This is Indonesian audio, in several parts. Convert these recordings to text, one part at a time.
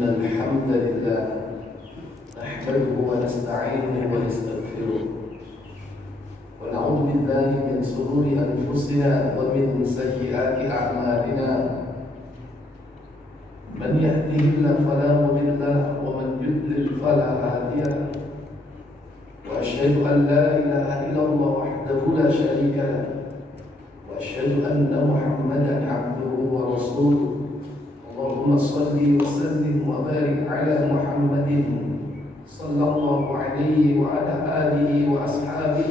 إن الحمد لله نحمده ونستعينه ونستغفره ونعوذ بالله من شرور أنفسنا ومن سيئات أعمالنا من يهده الله فلا مضل له ومن يضلل فلا هادي له وأشهد أن لا إله إلا الله وحده لا شريك له وأشهد أن محمدا عبده ورسوله اللهم صل وسلم وبارك على محمد صلى الله عليه وعلى آله وأصحابه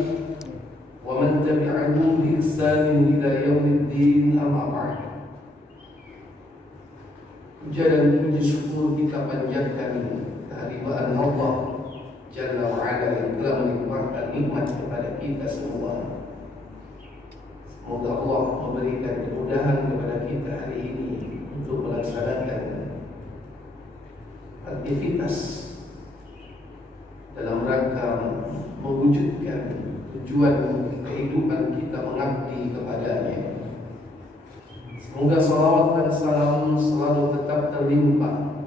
ومن تبعهم بإحسان إلى يوم الدين أما بعد. Puja dan puji syukur kita panjatkan kehadiran Allah Jalla wa'ala yang telah melimpahkan nikmat kepada kita semua. Semoga Allah memberikan kemudahan kepada kita hari ini untuk melaksanakan aktivitas dalam rangka mewujudkan tujuan kehidupan kita mengabdi kepadanya. Semoga salawat dan salam selalu tetap terlimpah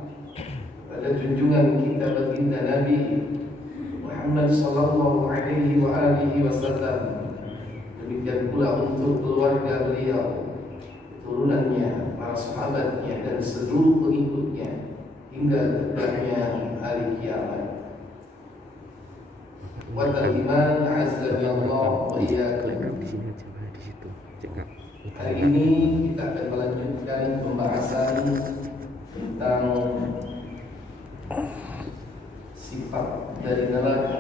pada junjungan kita baginda Nabi Muhammad sallallahu alaihi wa alihi wasallam. Demikian pula untuk keluarga beliau, keturunannya, para sahabatnya dan seluruh pengikutnya hingga tegaknya hari kiamat. Wa iman azza wa Allah wa iyyakum. Hari ini kita akan melanjutkan pembahasan tentang sifat dari neraka.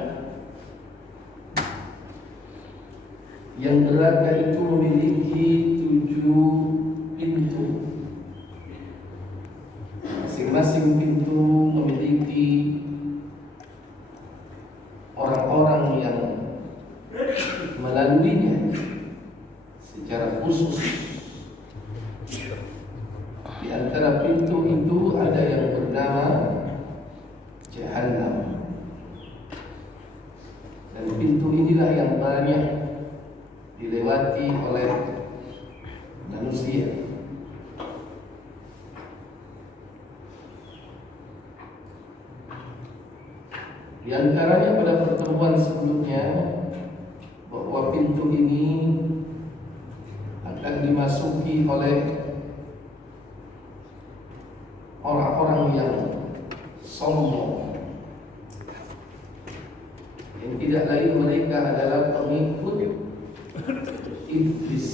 Yang neraka itu memiliki 7 pintu. Masing-masing pintu memiliki orang-orang yang melaluinya secara khusus. Di antara pintu itu ada yang bernama Jahannam. Dan pintu inilah yang banyak dilewati oleh manusia. Di antaranya pada pertemuan sebelumnya bahwa pintu ini akan dimasuki oleh orang-orang yang sombong, yang tidak lain mereka adalah pengikut iblis.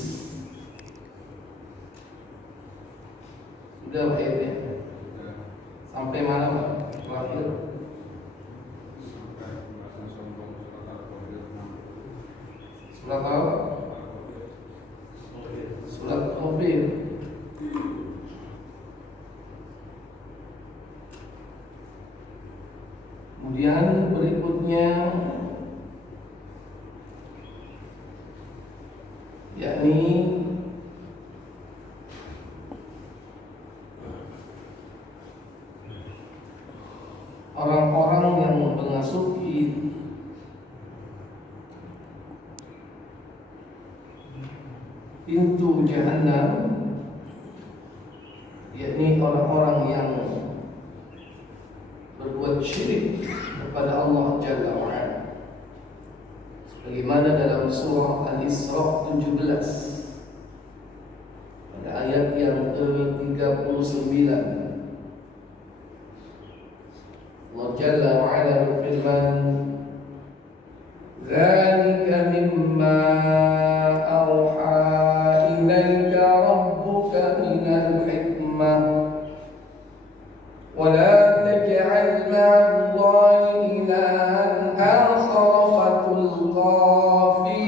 Sudah ayatnya sampai mana Pak? Terakhir surat apa? Surat Kafir. Kemudian berikutnya yakni orang-orang yang memasuki pintu Jahannam, yakni orang-orang yang berbuat syirik kepada Allah Jalla wa'ala, sebagaimana dalam surah Al-Isra 17 pada ayat yang ke-39 Allah Jalla wa'ala berfirman, "Dzalika mimma auha ilaika rabbuka minal hikmah wa la taj'al ma'allahi ilahan akhar fatulqa fi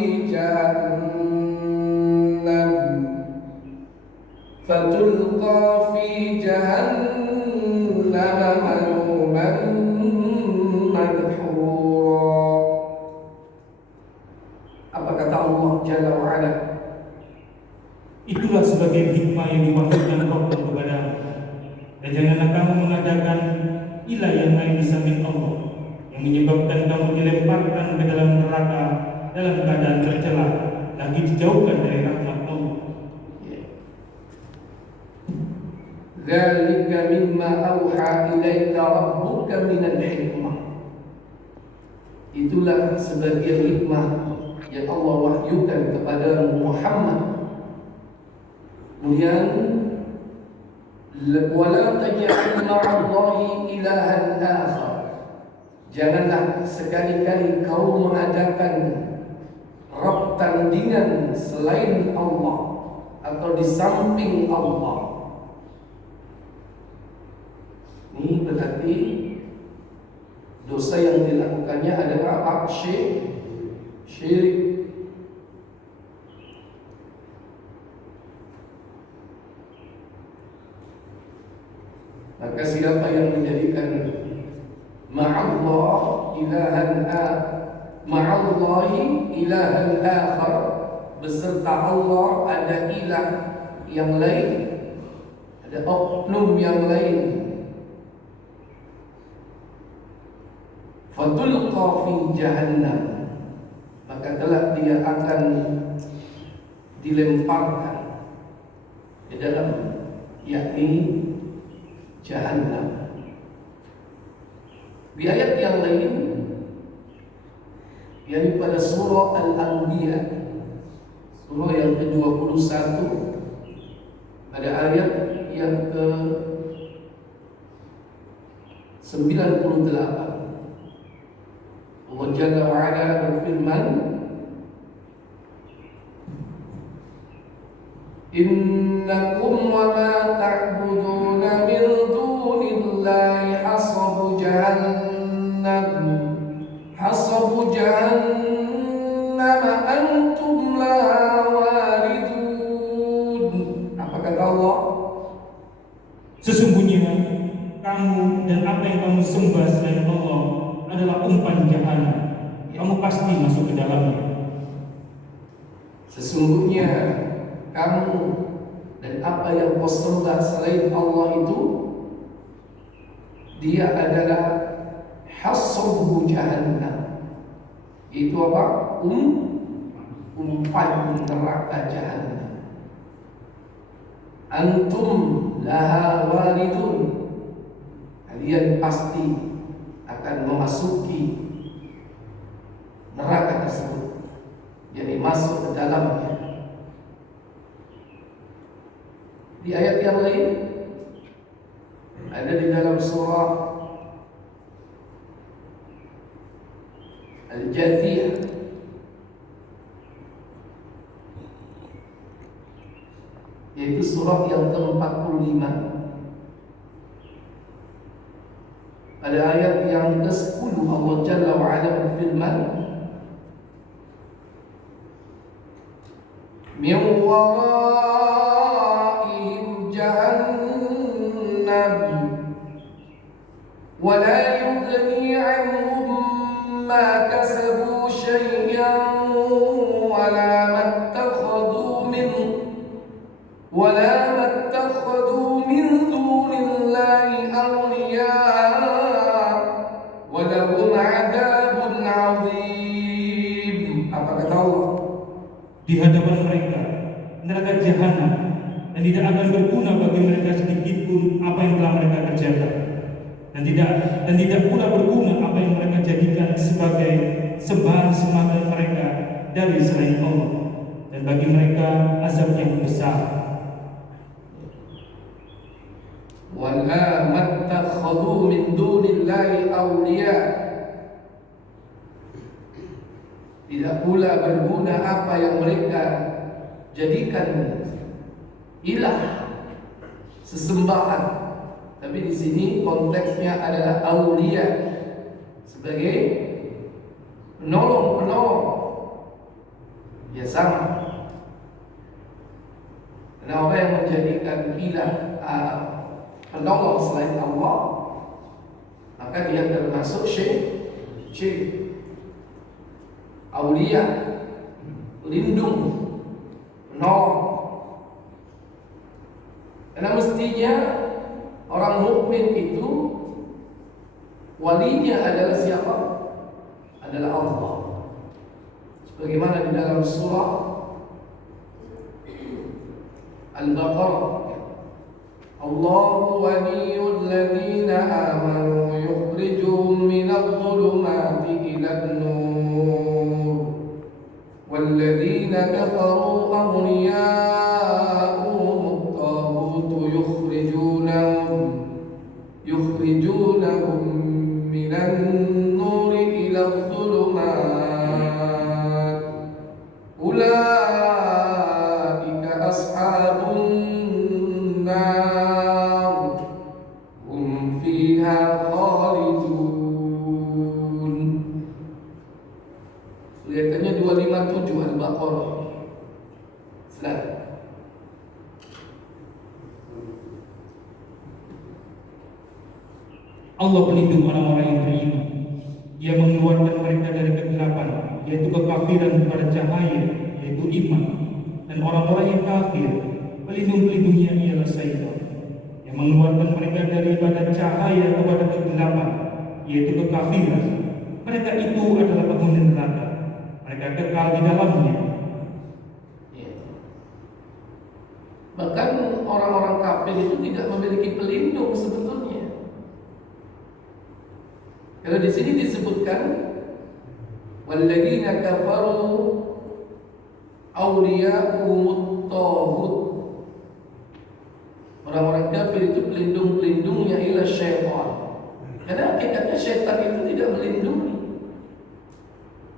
jahannam maluman madhura." Apa kata Allah Jalla wa'ala? Itulah sebagai hikmah yang diwahyukan Allah kepadamu, dan janganlah kamu mengadakan ilah yang lain di samping Allah, yang menyebabkan kamu dilemparkan ke dalam neraka dalam keadaan tercela, lagi dijauhkan dari rahmat Allah. Dzalika mimma auha ilaika rabbuka minal hikmah. Itulah sebagian hikmah yang Allah wahyukan kepada Muhammad. Kemudian wala taj'al ma'allahi ilahan akhar. Janganlah sekali-kali kau mengadakan Rabb tandingan selain Allah atau di samping Allah. Ini berarti dosa yang dilakukannya adalah apa? Syirik. Maka siapa yang menjadikan ma'allahi ilahan akhar, beserta Allah ada ilah yang lain, ada oknum yang lain, fatulqa fi jahannam, maka kelak dia akan dilemparkan di dalam, yakni jahannam. Di ayat yang lain, yakni pada surah Al-Anbiya, surah yang ke-21, pada ayat yang ke-98, Allah Jalla wa'ala berfirman, innakum wa ma ta'buduna min dunillahi hasabu jahannam antum laha waridun. Apa kata Allah? Sesungguhnya kamu dan apa yang kamu sembah selain Allah adalah umpan jahanam. Kamu pasti masuk ke dalamnya. Sesungguhnya kamu dan apa yang kau sembah selain Allah itu, dia adalah hasabu jahannam. Itu apa? Umpan neraka jahannam. Antum laha waridun. Kalian pasti akan memasuki neraka tersebut, jadi masuk ke dalamnya. Di ayat yang lain ada di dalam surah Al-Jathiyah, yaitu surah yang ke-45, pada ayat yang ke-10 Allah Jalla wa'ala berfirman, min waraihim jahannam wa la yughni anhum ma kasabu syai'an wa la mattakhadhu min dunillahi awliya wa lahum 'adabun 'adzim. Apa kata Allah? Di hadapan mereka neraka jahanam, dan tidak akan berguna bagi mereka sedikit pun apa yang telah mereka kerjakan, dan tidak pula berguna apa yang mereka jadikan sebagai sembahan mereka dari selain Allah, dan bagi mereka azab yang besar. Wala mattakhadhu min dunillahi awliya, tidak pula berguna apa yang mereka jadikan ilah, sesembahan. Tapi di sini konteksnya adalah aulia, sebagai penolong. Ya sama. Karena orang yang menjadikan ilah penolong selain Allah, maka dia termasuk syirik. Aulia, lindung, penolong. Karena mestinya orang mukmin itu walinya adalah siapa? Adalah Allah. Sebagaimana di dalam surah Al-Baqarah Allahu waliyul ladzina amanu yukhrijuhum minadh dhulumati ilan nur walladzina kafaru awliya'uhum at-taghut yukhrijunahum minan nuri ila adh-dhulumat ulaika ashabun nar hum fiha khalidun. Kelihatannya 257 Al-Baqarah. Silakan. Allah pelindung orang-orang yang beriman. Dia mengeluarkan mereka dari kegelapan, yaitu kekafiran kepada cahaya, yaitu iman. Dan orang-orang yang kafir, pelindung-pelindungnya ialah syaitan, yang mengeluarkan mereka daripada cahaya kepada kegelapan, yaitu kekafiran. Mereka itu adalah penghuni neraka. Mereka kekal di dalamnya. Bahkan orang-orang kafir itu tidak memiliki pelindung sebetulnya. Kalau di sini disebutkan walladzina kafaru awliya'uhumut taghut. Orang-orang kafir itu pelindung-pelindungnya ialah syaitan. Karena hakikatnya syaitan itu tidak melindungi,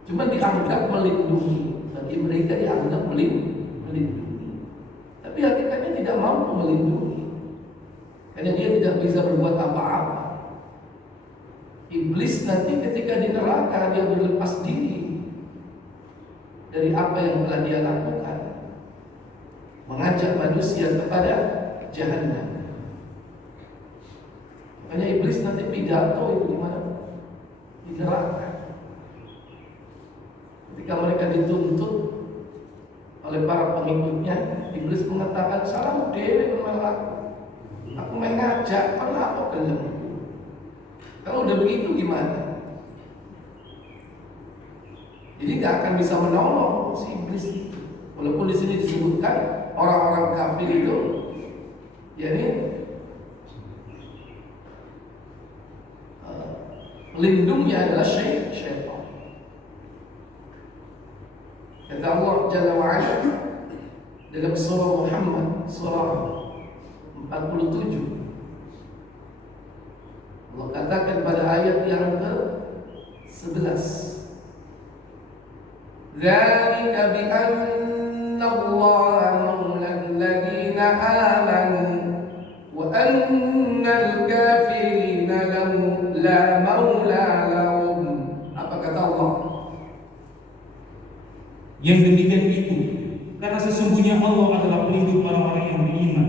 cuma dianggap melindungi. Bagi mereka dianggap melindungi, tapi hakikatnya tidak mampu melindungi, karena dia tidak bisa berbuat apa-apa. Iblis nanti ketika di neraka dia berlepas diri dari apa yang telah dia lakukan, mengajak manusia kepada jahannam. Makanya iblis nanti pidato itu di mana? Di neraka. Ketika mereka dituntut oleh para pengikutnya, iblis mengatakan, salam dewe kemalaku, aku mengajak, pernah apa gelem? Kalau udah begitu gimana? Jadi nggak akan bisa menolong si iblis. Walaupun di sini disebutkan orang-orang kafir itu, yakni pelindungnya adalah syaitan. Kata Allah Jalla wa'ala dalam surah Muhammad surah 47, Allah katakan pada ayat yang ke-11, Dzalika bi anna Allah maula alladziina aamanu wa anna al-kaafiriina lahum la maula lahum. Apa kata Allah? Yang demikian itu karena sesungguhnya Allah adalah pelindung orang-orang yang beriman,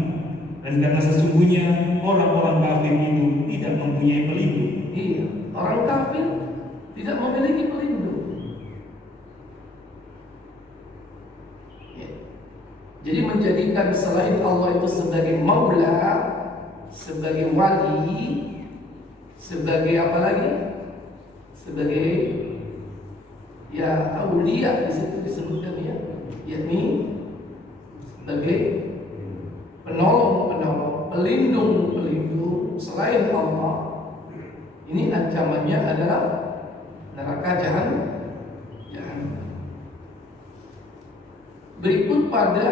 dan karena sesungguhnya orang-orang kafir itu tidak mempunyai pelindung. Iya, orang kafir tidak memiliki pelindung. Ya. Jadi menjadikan selain Allah itu sebagai maula, sebagai wali, sebagai apa lagi? Sebagai ya aulia, di situ disebutkan ya, yakni sebagai penolong-penolong, pelindung-pelindung selain Allah. Ini ancamannya adalah neraka jahannam. Berikut pada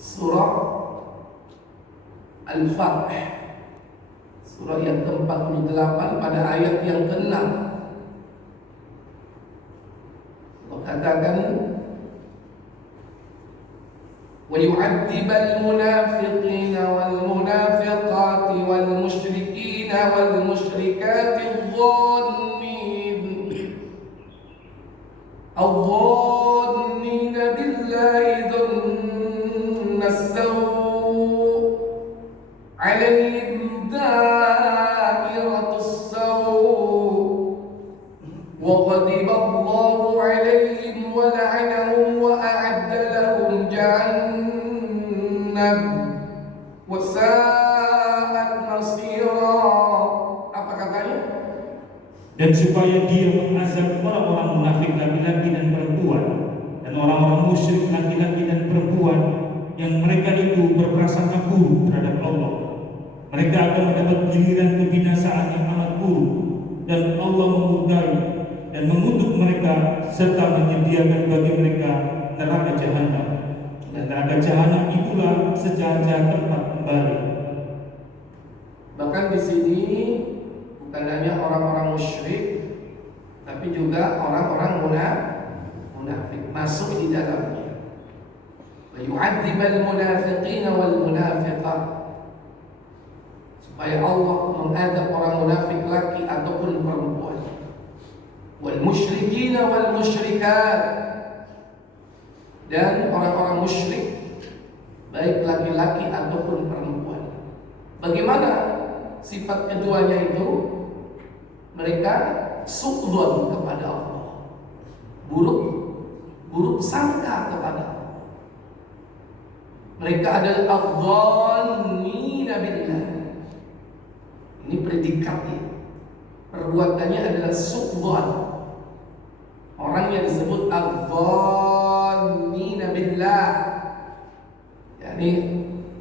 surah Al-Fath, surah yang ke-48 pada ayat yang ke-6, Allah katakan, وَيُعَذِّبَ الْمُنَافِقِينَ وَالْمُنَافِقَاتِ وَالْمُشْرِكِينَ وَالْمُشْرِكَاتِ الظَّانِّينَ بِاللَّهِ ظَنَّ السَّوْءِ عَلَيْهِمْ دَائِرَةُ السَّوْءِ وَغَضِبَ اللَّهُ عَلَيْهِمْ وَلَعَنَهُمْ وَأَعَدَّ لَهُمْ جَهَنَّمَ وَسَاءَتْ مَصِيرًا. Apa katanya? Dan supaya dia mengazab orang-orang munafik laki-laki dan perempuan, dan orang-orang musyrik laki-laki dan perempuan yang mereka itu berprasangka buruk Mereka akan mendapat giliran kebinasaan yang amat buruk, dan Allah memurkai dan mengutuk mereka serta menyediakan bagi mereka neraka jahanam. Dan neraka jahanam itulah sejahat-jahat tempat kembali. Bahkan di sini bukan hanya orang-orang musyrik, tapi juga orang-orang munafik masuk di dalamnya. Wa yu'adzibal munafiqina wal munafiqat, supaya Allah mengadab orang munafik laki ataupun perempuan. Wal musyrikina wal musyrikat, dan orang-orang musyrik baik laki-laki ataupun perempuan. Bagaimana sifat keduanya itu? Mereka su'dzon kepada Allah, buruk sangka kepada Allah. Mereka adalah adh-dhannina billah. Ini predikatnya. Perbuatannya adalah su'dzon. Orang yang disebut adh-dhannina billah, yakni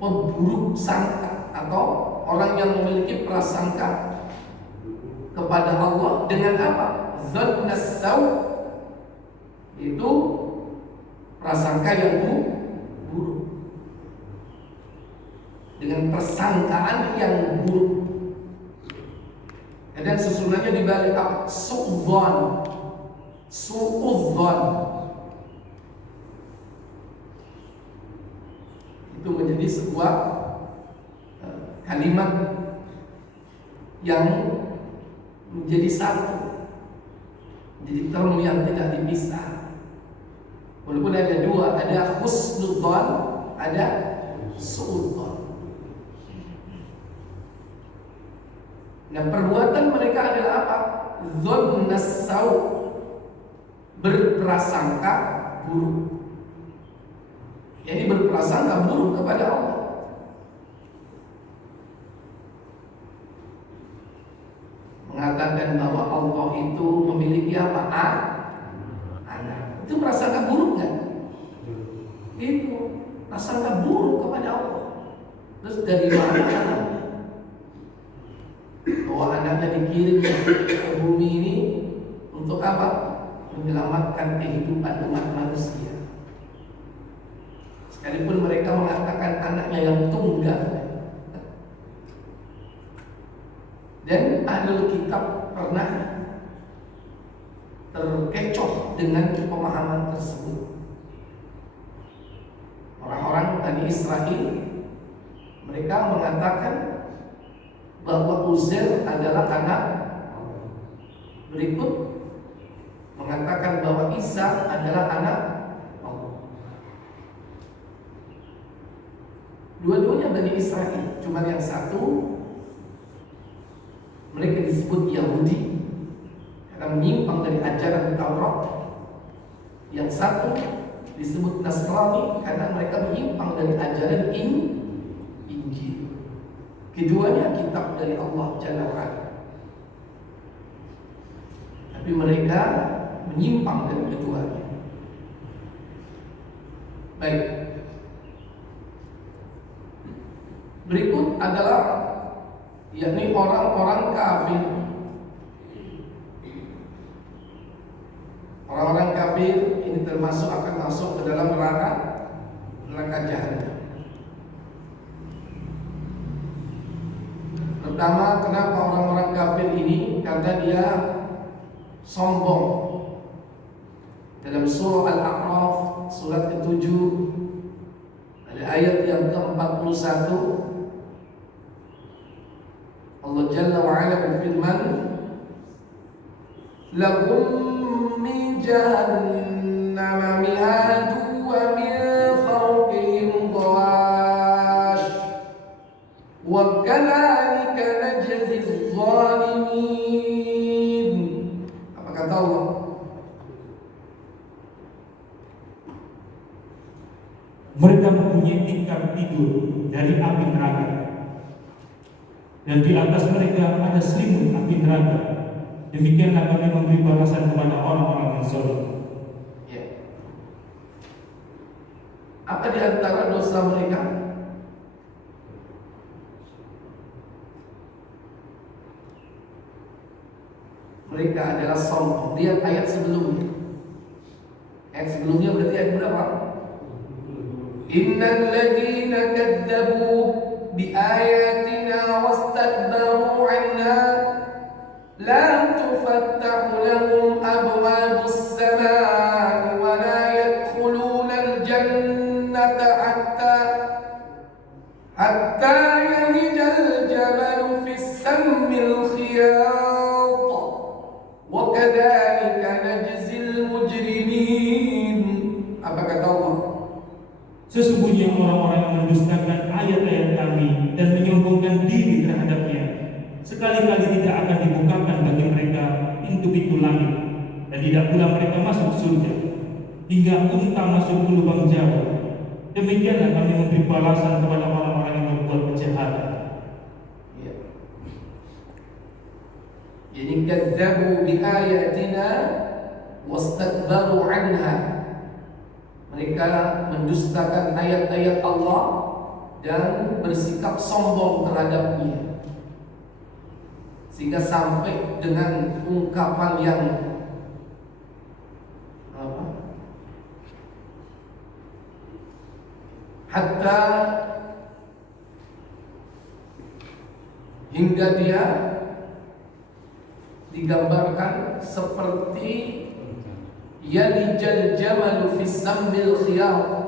pemburuk sangka atau orang yang memiliki prasangka kepada Allah dengan apa? Dzannas saw', itu prasangka yang buruk, dengan persangkaan yang buruk. Dan susunannya dibalik apa? Su'dzon, su'udzon. Itu menjadi sebuah kalimat yang menjadi satu, menjadi term yang tidak dipisah. Walaupun ada dua, ada husnudzon, ada su'udzon. Nah, perbuatan mereka adalah apa? Dzannas saw', berprasangka buruk. Jadi berprasangka buruk kepada Allah. Mengatakan bahwa Allah itu memiliki apa? Anak. Itu prasangka buruk kan? Itu prasangka buruk kepada Allah. Terus dari mana anaknya? Bahwa anaknya dikirim ke bumi ini untuk apa? Menyelamatkan kehidupan umat manusia. Sekalipun mereka mengatakan anaknya yang tunggal. Dan ahlul kitab pernah terkecoh dengan pemahaman tersebut. Orang-orang Bani Israel, mereka mengatakan bahwa Uzair adalah anak. Berikut mengatakan bahwa Isa adalah anak Allah. Dua-duanya Bani Israel, cuma yang satu mereka disebut Yahudi karena menyimpang dari ajaran Taurat. Yang satu disebut Nasrani karena mereka menyimpang dari ajaran Injil. Keduanya kitab dari Allah Jalla wa'ala, tapi mereka menyimpang dari keduanya. Baik. Berikut adalah yakni orang-orang kafir. Orang-orang kafir ini termasuk akan masuk ke dalam neraka jahanam. Pertama, kenapa orang-orang kafir ini? Karena dia sombong. Dalam surah Al-A'raf surat ke-7 ada ayat yang ke-41, Allah Jalla wa'ala berfirman, lahum min jahannama mihadu wa min fawqihim ghawash wa kadhalika najzi adh-dhalimin. Apa kata Allah? Mereka mempunyai tingkat tidur dari api neraka, dan di atas mereka ada selimut api neraka. Demikianlah kami memberi balasan kepada orang-orang yang zalim. Ya. Apa di antara dosa mereka? mereka adalah sombong. Lihat ayat sebelumnya. Ayat sebelumnya berarti ayat berapa? Innal ladzina kadzdzabu bi ayatina wastakbaru 'anha la tufattahu lahum abwabus samaa'i wa la yadkhuluna al-jannata hatta yalijal jamalu fis sammil khiyat wa kadzalika najzil mujrimin. Apa kata Allah? Sesungguhnya orang-orang yang mendustakan ayat-ayat kami dan menyombongkan diri terhadapnya, sekali-kali tidak akan dibukakan bagi mereka pintu-pintu langit, dan tidak pula mereka masuk surga hingga unta masuk ke lubang jarum. Demikianlah kami memberi balasan kepada orang-orang yang berbuat kejahatan. Ya. Jadi kadzdzabu bi ayatina wastakbaru 'anha. Mereka mendustakan ayat-ayat Allah dan bersikap sombong terhadapnya, sehingga sampai dengan ungkapan yang hatta hingga dia digambarkan seperti yalijal jamalu fis sammil khiyat.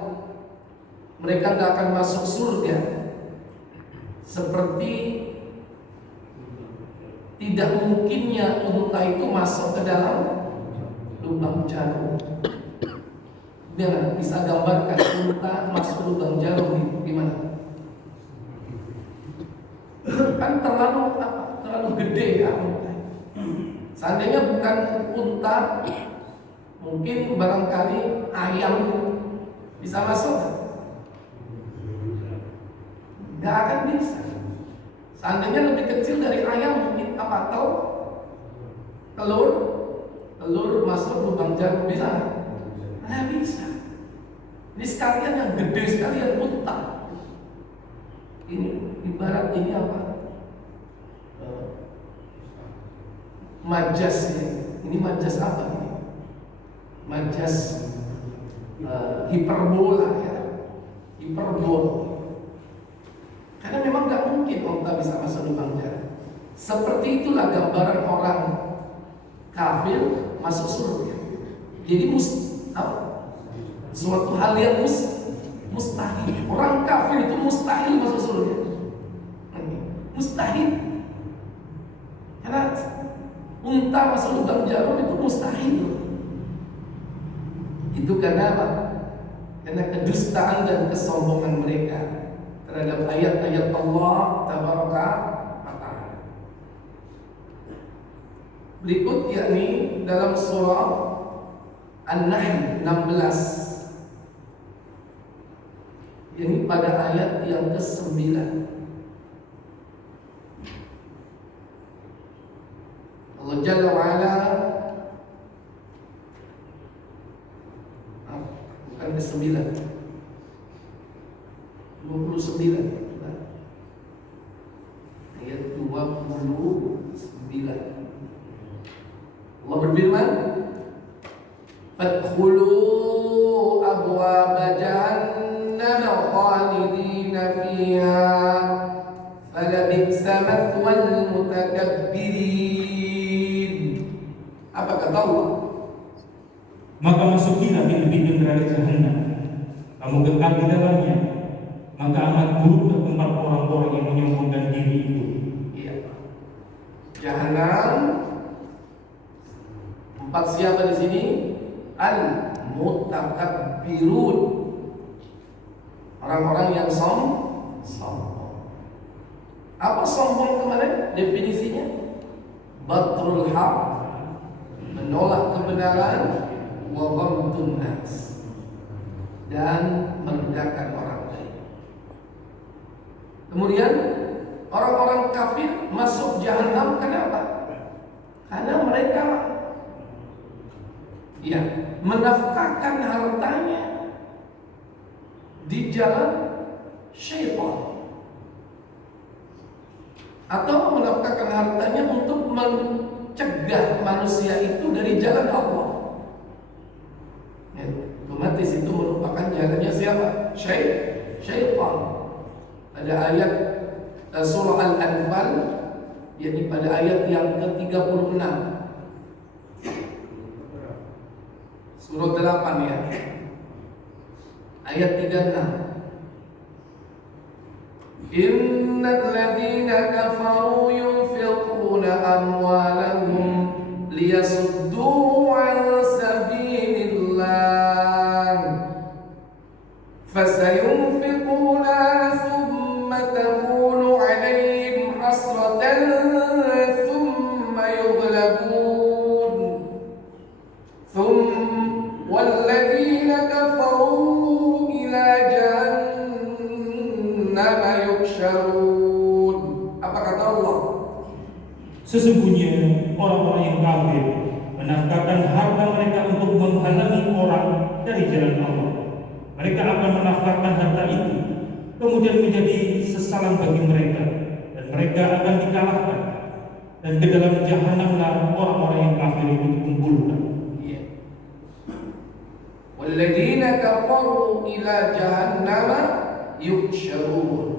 Mereka tidak akan masuk surga seperti tidak mungkinnya unta itu masuk ke dalam lubang jarum. Dia bisa gambarkan unta masuk lubang jarum gimana? Kan terlalu gede ya unta. Seandainya bukan unta, mungkin barangkali ayam bisa masuk. Nggak akan bisa. Seandainya lebih kecil dari ayam, mungkin apa tahu telur masuk lubang jarum bisa? Nggak bisa. Ini sekalian yang gede sekalian unta. Ini ibarat ini apa? Majas ini. Ini majas apa ini? Majas hiperbola ya. Hiperbola. Karena memang nggak mungkin unta bisa masuk lubang jarum. Seperti itulah gambaran orang kafir masuk surga. Jadi suatu hal yang mustahil. Orang kafir itu mustahil masuk surga. Mustahil. Karena unta masuk lubang jarum itu mustahil. Itu karena apa? Karena kedustaan dan kesombongan mereka terhadap ayat-ayat Allah tabaraka wa ta'ala. Berikut yakni dalam surah An-Nahl 16. Ini pada ayat yang ke-9. Allah Jalla wa'ala, bukan ke-9, 29, ayat 29. Allah berfirman, fadkhulu abwaaba jahannam khalidina fiha falabisa mathwal mutakabbirin. Apa kata Allah? Maka masukilah pintu-pintu neraka jahanam, kamu kekal di dalamnya. Maka amat buruklah tempat orang-orang yang menyombongkan diri itu. Iya. Jahanam. 4 siapa di sini? Al-mutakabbirun. Orang-orang yang sombong. Apa sombong kemarin definisinya? Batrul haq, menolak kebenaran, wa ghamtun nas, dan merendahkan orang lain. Kemudian orang-orang kafir masuk jahanam kenapa? Karena mereka menafkahkan hartanya di jalan syaitan, atau menafkahkan hartanya untuk mencegah manusia itu dari jalan Allah. Ya, otomatis itu merupakan jalannya siapa? Syaitan. Ada ayat surah Al-Anfal, yakni pada ayat yang ke-36, surah 8 ya, ayat 36. Innal ladzina kafaru yunfiquna amwalahum liyasuddu an sabilillah fasayunfiquna thumma takunu alaihim hasratan thumma yughlabun walladzina kafaru ila jahannam yuhsyarun. Apa kata Allah? Sesungguhnya orang-orang yang kafir menafkahkan harta mereka untuk menghalangi orang dari jalan Allah. Mereka akan menafkahkan harta itu, kemudian menjadi sesalan bagi mereka, dan mereka akan dikalahkan. Dan ke dalam jahanamlah orang-orang yang kafir itu dikumpulkan. Walladzina kafaru ila jahannam yuhsyarun.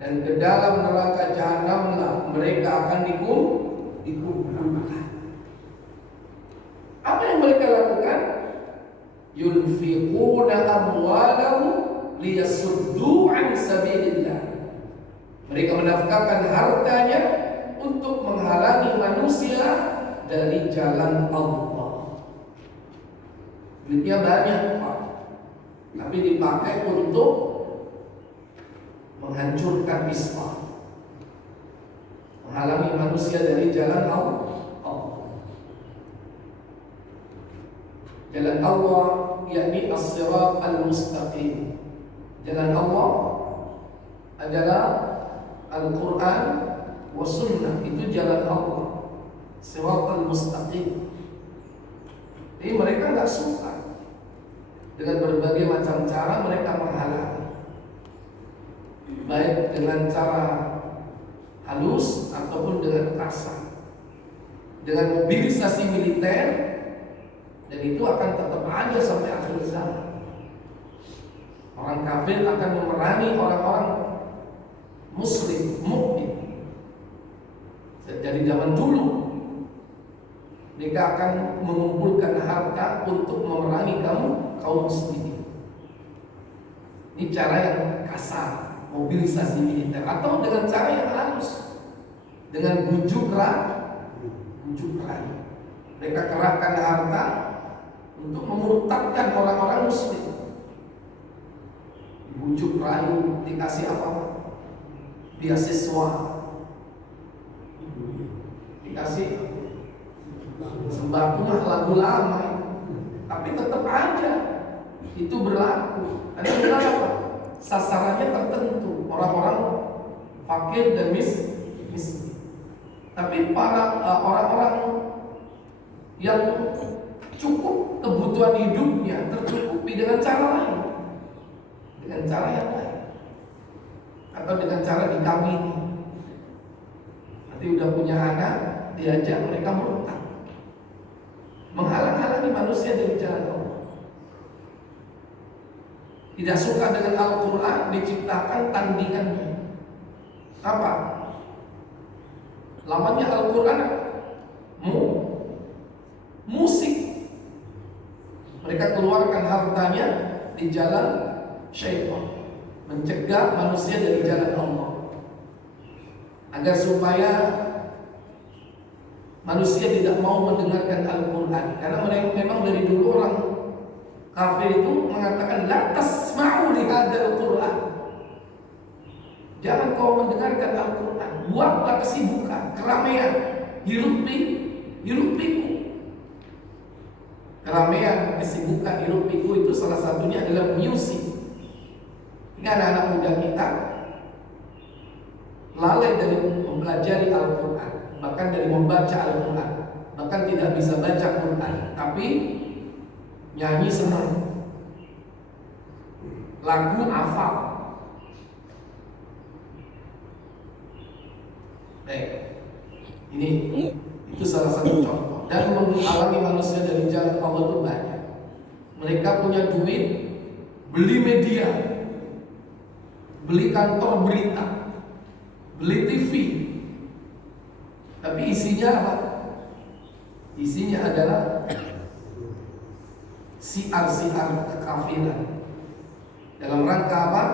Dan ke dalam neraka jahanamlah mereka akan dikumpulkan. Apa yang mereka lakukan? Yunfiquna amwalahum liyasuddu an sabilillah. Mereka menafkahkan hartanya untuk menghalangi manusia dari jalan Allah. Duitnya banyak, Pak, tapi dipakai untuk menghancurkan Islam, menghalangi manusia dari jalan Allah. Jalan Allah yakni as-sirat al-mustaqim. Jalan Allah adalah Al-Quran wa Sunnah, itu jalan Allah, sirat al-mustaqim. Jadi mereka nggak suka, dengan berbagai macam cara mereka menghalangi, baik dengan cara halus ataupun dengan kasar, dengan mobilisasi militer, dan itu akan tetap ada sampai akhir zaman. Orang kafir akan memerangi orang-orang muslim, mukmin. Dari zaman dulu mereka akan mengumpulkan harta untuk memerangi kaum muslimin. Ini cara yang kasar, mobilisasi militer, atau dengan cara yang halus, dengan bujuk rayu. Mereka kerahkan harta untuk memurtadkan orang-orang muslim. Bujuk rayu, dikasih apa? Beasiswa, dikasih sembako, lagu lama, tapi tetap aja itu berlaku. Ada kenapa? Sasarannya tertentu, orang-orang fakir dan miskin. Tapi para orang-orang yang cukup kebutuhan hidupnya tercukupi dengan cara lain, dengan cara yang lain, atau dengan cara dikawini. Nanti udah punya anak, diajak mereka murtad, menghalang-halangi manusia dari jalan Allah. Tidak suka dengan Al-Quran, diciptakan tandingannya. Apa? Lawannya Al-Quran musik. Mereka keluarkan hartanya di jalan syaitan, mencegah manusia dari jalan Allah, agar supaya manusia tidak mau mendengarkan Al-Quran. Karena mereka memang dari dulu orang kafir itu mengatakan la tasma'u li hadzal Quran. Jangan kau mendengarkan Al-Quran, buatlah kesibukan, keramaian, hiruk pikuk. Keramaian, kesibukan, hiruk pikuk itu salah satunya adalah musik. Hingga anak-anak muda kita lalai dari mempelajari Al-Quran, bahkan dari membaca Al-Quran, bahkan tidak bisa baca Quran, tapi nyanyi senang, lagu hafal. Baik, ini Itu salah satu contoh. Dan menghalangi manusia dari jalan Allah itu banyak. Mereka punya duit, beli media, beli kantor berita, beli TV. Tapi isinya apa? Isinya adalah siar-siar kekafiran. Dalam rangka apa?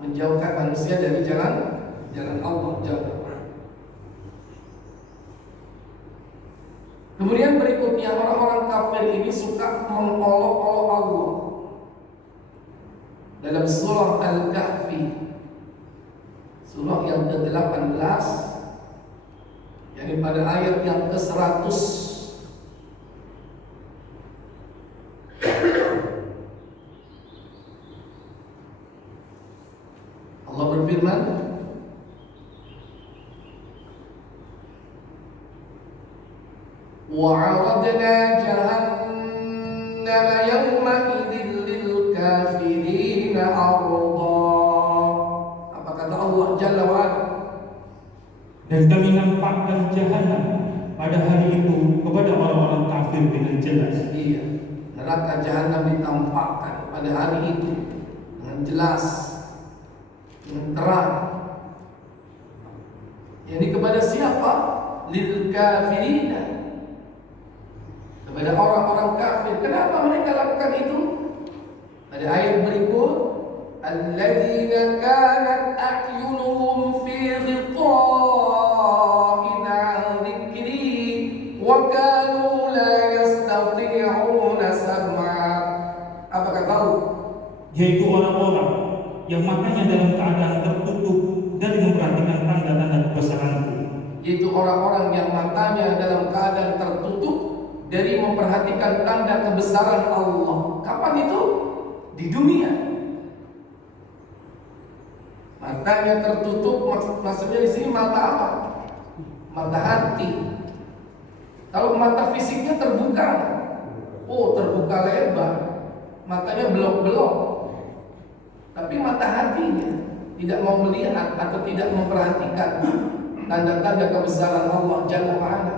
Menjauhkan manusia dari jalan Allah Jalla. Kemudian berikutnya, orang-orang kafir ini suka mengolok-olok Allah. Dalam surah Al-Kahfi, surah yang ke-18, yakni pada ayat yang ke-100, Allah berfirman, وَعَرَضْنَا جَهَنَّمَ يَوْمَئِذٍ لِلْكَافِرِينَ عَرْضًا. Apa kata Allah Jalla wa'ala? Dan kami nampakkan jahanam pada hari itu kepada orang-orang kafir dengan jelas. Iya, neraka jahanam ditampakkan pada hari itu dengan jelas, dengan terang. Jadi kepada siapa? Lil kafirina, kepada orang-orang kafir. Kenapa mereka lakukan itu? Pada ayat berikut, alladzina kanat a'yunuhum fi ghiṭa'in 'an dzikri wa kanu la yastati'una sam'a. Apa kata Allah? Yaitu orang-orang yang matanya dalam keadaan tertutup dari memperhatikan tanda-tanda kebesaranku. Yaitu orang-orang yang matanya dalam keadaan tertutup dari memperhatikan tanda kebesaran Allah. Kapan itu? Di dunia. Matanya tertutup, maksudnya di sini mata apa? Mata hati. Kalau mata fisiknya terbuka, terbuka lebar, matanya belok-belok. Tapi mata hatinya tidak mau melihat atau tidak memperhatikan tanda-tanda kebesaran Allah Jalla wa'ala.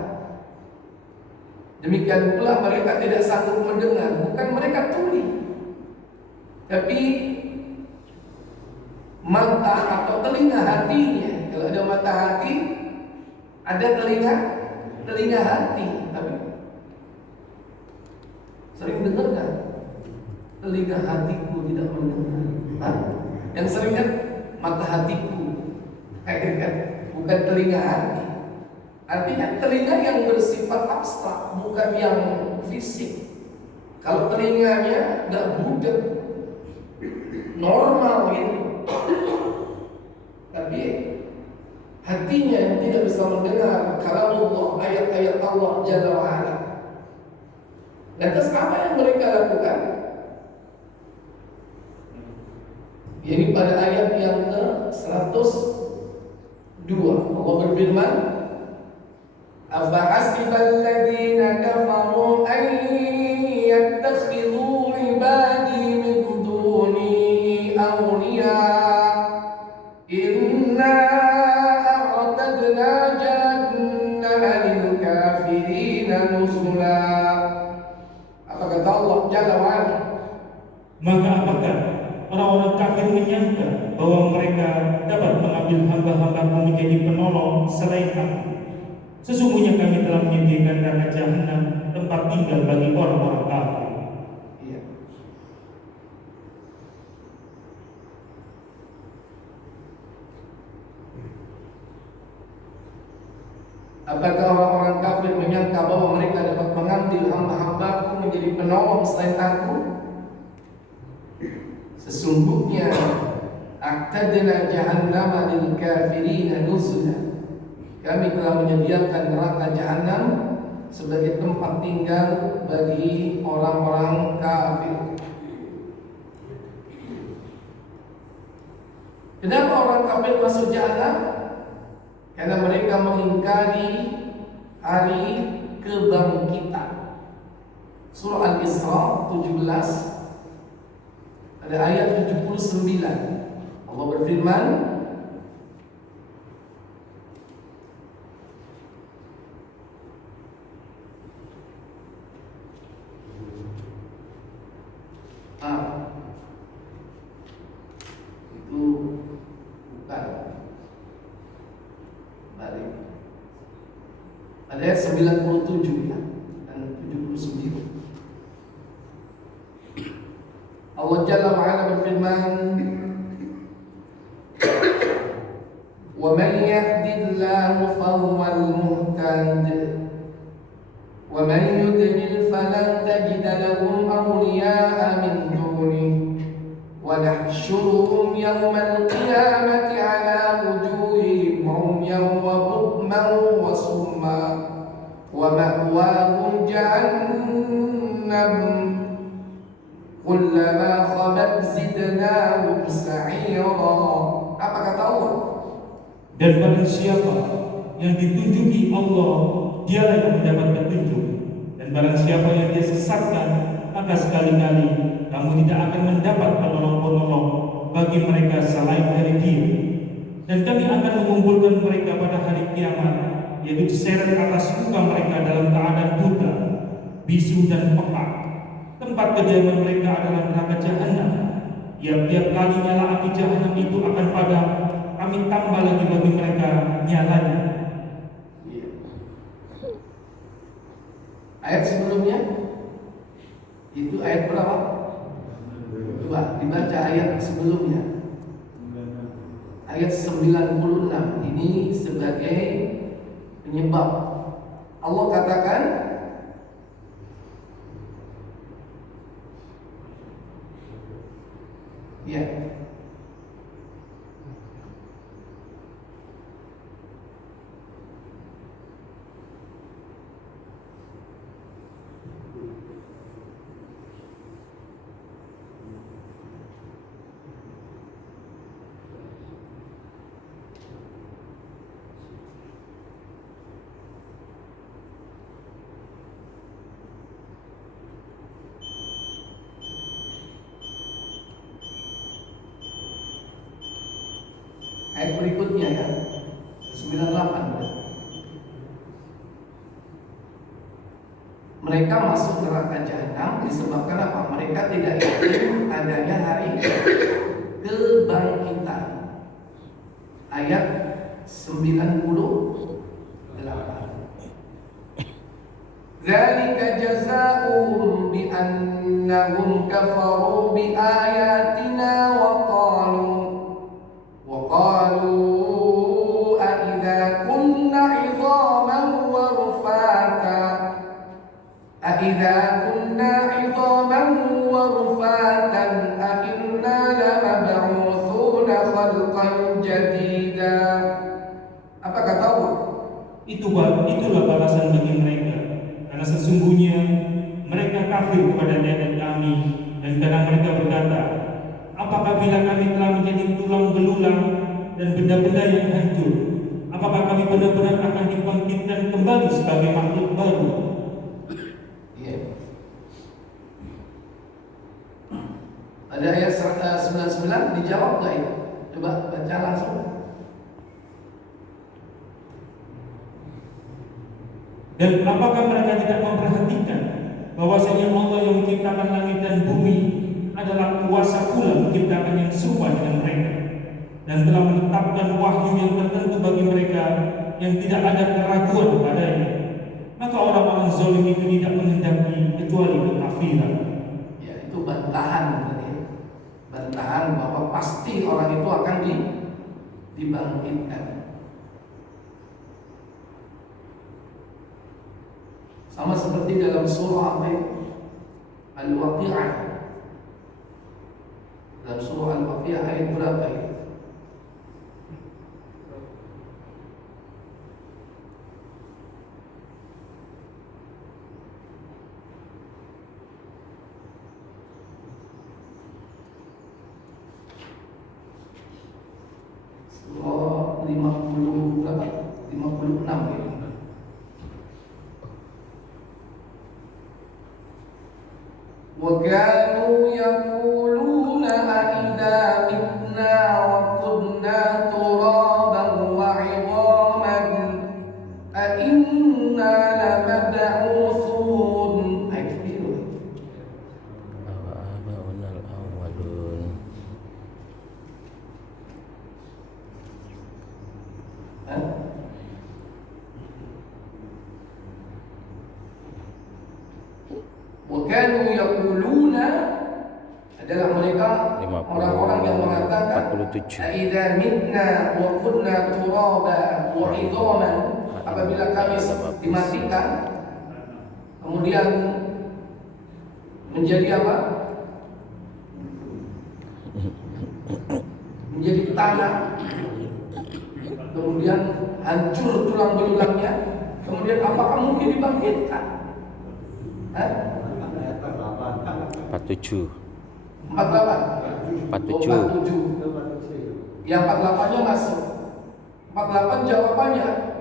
Demikian pula mereka tidak sanggup mendengar, bukan mereka tuli, tapi mata atau telinga hatinya. Kalau ada mata hati, ada telinga hati. Tapi sering dengar kan? Telinga hatiku tidak mendengar. Yang sering kan mata hatiku, kan? Bukan telinga hati. Artinya telinga yang bersifat abstrak, bukan yang fisik. Kalau telinganya nggak budak, normal gitu, tapi hatinya yang tidak bisa mendengar kalamullah, ayat-ayat Allah Jalla wa'ala. Lantas apa yang mereka lakukan? Ini pada ayat yang ke-102 Allah berfirman, afahasibal ladzina kafaru an yattakhidhu ibadi min duni awliya inna a'tadna jahannama lil kafirina nuzula. Apa kata Allah Jalla wa'ala? Maka apakah orang-orang kafir menyangka bahwa mereka dapat mengambil hamba-hambaku menjadi penolong selain aku? Sesungguhnya kami telah menyediakan neraka jahanam tempat tinggal bagi orang-orang kafir. Iya. Apakah orang-orang kafir menyangka bahwa mereka dapat mengambil hamba-hambaku menjadi penolong selain aku? Sesungguhnya a'tadna jahannama lil kafirina nuzula. Kami telah menyediakan neraka jahanam sebagai tempat tinggal bagi orang-orang kafir. Kenapa orang kafir masuk jahanam? Karena mereka mengingkari hari kebangkitan. Surah Al-Isra 17 ada ayat 79. Allah berfirman, Ayat 97 ya dan 79. Allah Jalla wa Ala berfirman, "Wa man yahdillahu fahuwal muhtad, wa man yudlil falan tajid lahum awliya'a min dunihi, wa nahsyuruhum yawmal qiyamati 'ala wujuhihim 'umyan wa bukman wa summa, wa ma'wahum jahannam." Kullama khabat zidnahum sa'ira. Apa kata Allah? Dan barang siapa yang ditunjuki Allah, dialah yang mendapat petunjuk. Dan barang siapa yang dia sesatkan, maka sekali-kali kamu tidak akan mendapat penolong-penolong bagi mereka selain dari Dia. Dan kami akan mengumpulkan mereka pada hari kiamat, yaitu diseret atas muka mereka dalam keadaan buta, bisu dan pekak. Tempat kediaman mereka adalah neraka jahanam. Tiap-tiap kali nyala api jahanam itu akan padam, kami tambah lagi bagi mereka nyalanya. Ayat sebelumnya itu ayat berapa? Coba dibaca ayat sebelumnya. Ayat 96 ini sebagai penyebab. Allah katakan, ya, ayat berikutnya ya, 98. Mereka masuk neraka jahanam disebabkan apa? Mereka tidak yakin adanya hari kebangkitan. Ayat 98. Dzalika jazaohum bi annahum kafaru bi ayatina wa qalu a idza kunna 'idhaman wa rufata a inna lamab'utsuna khalqan jadida. Apa kata Allah? Itulah balasan bagi mereka, karena sesungguhnya mereka kafir kepada ayat kami, dan karena mereka berkata, apakah bila kami telah menjadi tulang belulang dan benda-benda yang hancur, apakah kami benar-benar akan dibangkitkan kembali sebagai makhluk baru? Ada ayat 99 dijawab gak itu? Coba baca langsung. Dan apakah mereka tidak memperhatikan bahwasanya Allah yang menciptakan langit dan bumi adalah kuasa pula menciptakan yang serupa dengan mereka, dan telah menetapkan wahyu yang tertentu bagi mereka yang tidak ada keraguan padanya. Maka orang-orang zalim itu tidak menghendaki kecuali kekafiran. Ya, itu bantahan tadi. Bantahan bahwa pasti orang itu akan dibangkitkan. Sama seperti dalam surah Al-Waqi'ah. Dalam surah Al-Waqi'ah ayat berapa ya? Surah 50 berapa? 56 ya. وَكَانُوا يَقُولُونَ أَإِذَا مِتْنَا وَكُنَّا تُرَابًا وَعِظَامًا أَإِنَّا لَمَبْعُوثُونَ. adalah mereka orang-orang yang mengatakan 47. idza mitna wa kunna turaba wa idhaman, apabila kami dimatikan kemudian menjadi apa? Menjadi tanah, kemudian hancur tulang belulangnya, kemudian apakah mungkin dibangkitkan? 47. 48. 47. Yang 48-nya masuk. 48 jawabannya.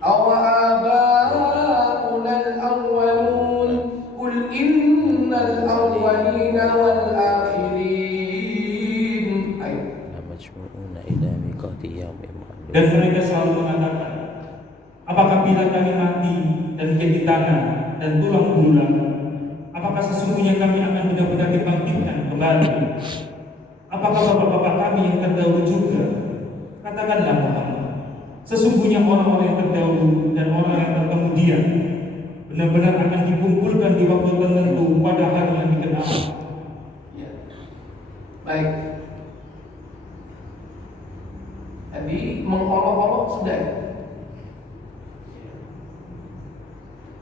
Awa abauna al-awwalun qul innal awwalina wal akhirin. Majmu'una ila miqati yaumin ma'lum. Dan mereka selalu mengatakan, apakah bila kami mati dan kehitangan dan tulang belulang, apakah sesungguhnya kami akan benar-benar dibangkitkan kembali? Apakah bapak-bapak kami yang terdahulu juga? Katakanlah Muhammad, sesungguhnya orang-orang yang terdahulu dan orang yang terkemudian benar-benar akan dikumpulkan di waktu tertentu pada hari yang dikenal. Ya. Baik. Jadi mengolok-olok sudah.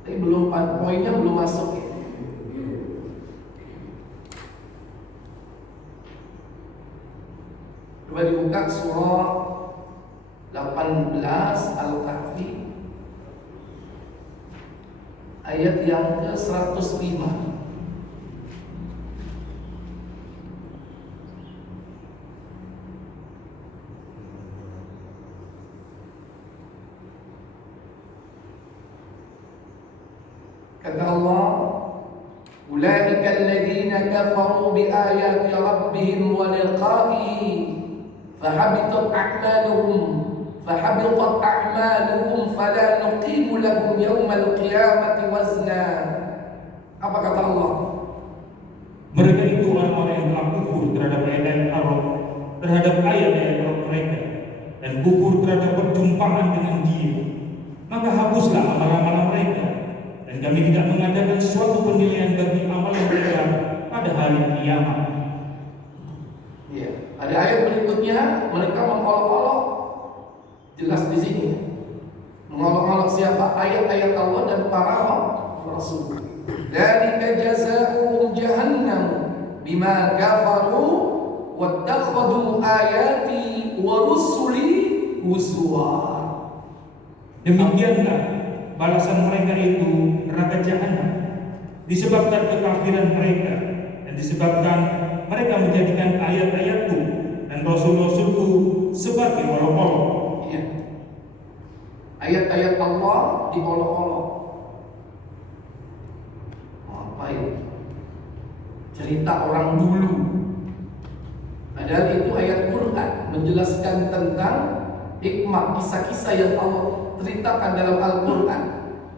Tapi belum, poinnya belum masuk ya. Coba dibuka surah 18 Al-Kahfi ayat yang ke-105. Kata Allah, ulaika alladziina kafaru bi ayati rabbihim wa liqa'ihi fahabitat a'maluhum fala nuqimu lahum yawmal qiyamati wazna. Apa kata Allah? Mereka itu orang-orang yang telah kufur terhadap ayat-ayat Allah, terhadap ayat-ayat Rabb mereka, dan kufur terhadap perjumpaan dengan Dia. Maka hapuslah amal-amal mereka, dan kami tidak mengadakan suatu penilaian bagi amal mereka pada hari kiamat. Ya, ada ayat berikutnya mereka mengolok-olok, jelas di sini. Mengolok-olok siapa? Ayat-ayat Allah dan para rasul. Dzalika jazaohum jahannam bima kafaru wattakhadhu ayati wa rusuli huzwa. Demikianlah balasan mereka itu neraka jahanam, disebabkan kekafiran mereka dan disebabkan mereka menjadikan ayat-ayatku dan rasul-rasulku sebagai olok-olok. Ya. Ayat-ayat Allah diolok-olok. Apa itu? Cerita orang dulu. Padahal itu ayat Quran menjelaskan tentang hikmah kisah-kisah yang Allah ceritakan dalam Al-Quran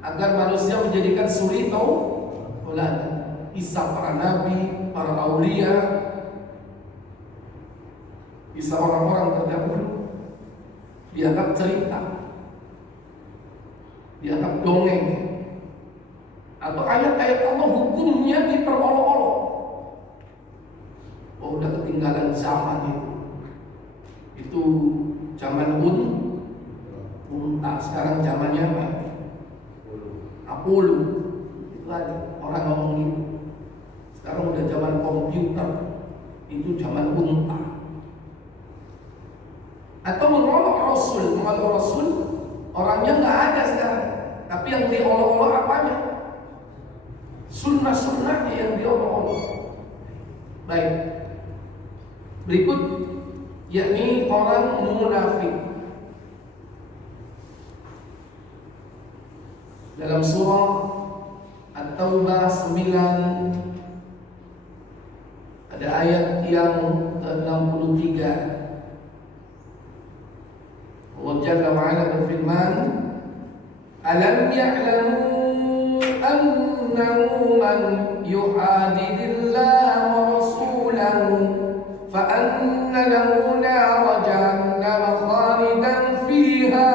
agar manusia menjadikan suri tauladan. Kisah para nabi, para aulia, kisah orang-orang terdahulu dianggap cerita, dianggap dongeng, atau ayat-ayat Allah hukumnya diperolok-olok. Oh, udah ketinggalan zaman itu zaman unta, sekarang zamannya apa? Apollo. Itu ada orang ngomong gitu. Sekarang udah zaman komputer, itu zaman unta. Atau mengolok Rasul, orangnya nggak ada sekarang, tapi yang diolok-olok apanya? Sunnah-sunnahnya yang diolok-olok. Baik. Berikut, yakni orang munafik. Dalam surah At-Taubah 9 ada ayat yang ke-63. Allah Jalla wa Ala berfirman, alam ya'lamu annahu man yuhadidillaha wa rasulahu fa anna lahu nara jahannam khalidan fiha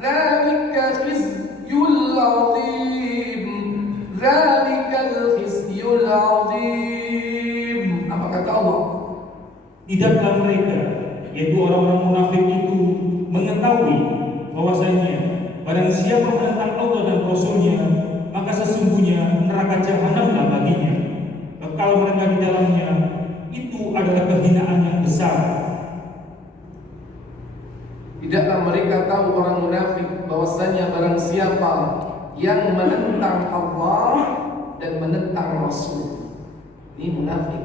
dhalika khizyul 'azim, dhalikal khizyul 'azim. yaitu orang-orang munafik itu mengetahui bahwasanya barang siapa menentang Allah dan Rasulnya, maka sesungguhnya neraka jahanamlah baginya. Kekal mereka di dalamnya, itu adalah kehinaan yang besar. Tidakkah mereka tahu orang munafik bahwasanya barang siapa yang menentang Allah dan menentang Rasul, ini munafik.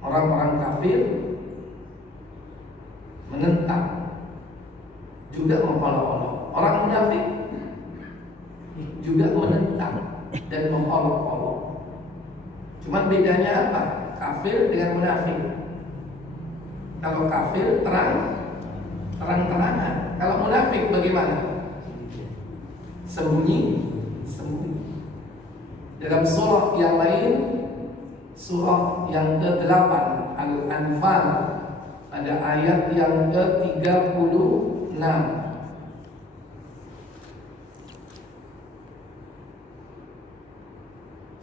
Orang-orang kafir menentang, juga mengolok-olok. Orang munafik juga menentang dan mengolok-olok. Cuman bedanya apa? Kafir dengan munafik. Kalau kafir terang-terangan. Kalau munafik bagaimana? Sembunyi. Dalam surah yang lain, surah yang ke-8 Al-Anfal, pada ayat yang ke-36.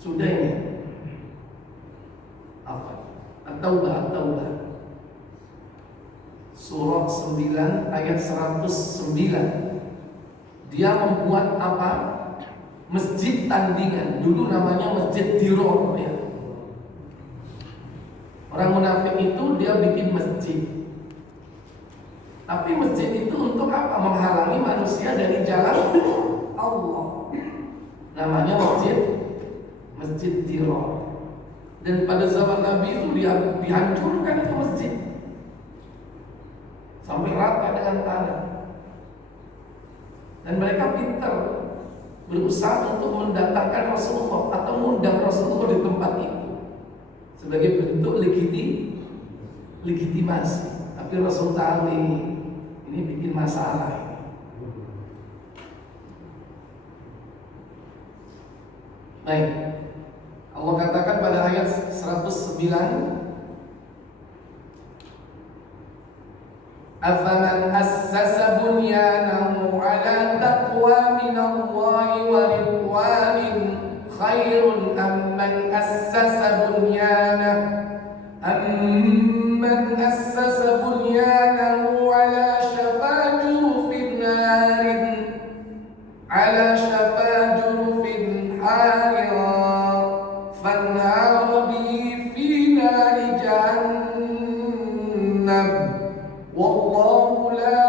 Sudah ini apa? At-Taubah. Surah 9 ayat 109. Dia membuat apa? Masjid tandingan. Dulu namanya Masjid Diror ya. Orang munafik itu dia bikin masjid. Tapi masjid itu untuk apa? Menghalangi manusia dari jalan Allah. Namanya Masjid Diror. Dan pada zaman Nabi itu dihancurkan itu masjid sampai rata dengan tanah. Dan mereka pintar berusaha untuk mendatangkan Rasulullah atau mengundang Rasulullah di tempat itu sebagai bentuk legitimasi. Tapi Rasul tahu ini bikin masalah. Baik, Allah katakan pada ayat 109, afaman assasa bunyanahu ala taqwa minallahi wa ridwanin khairun amman assasa bunyanahu ala shafa jurufin harir fanhara bihi fi nari jahannam wallahu la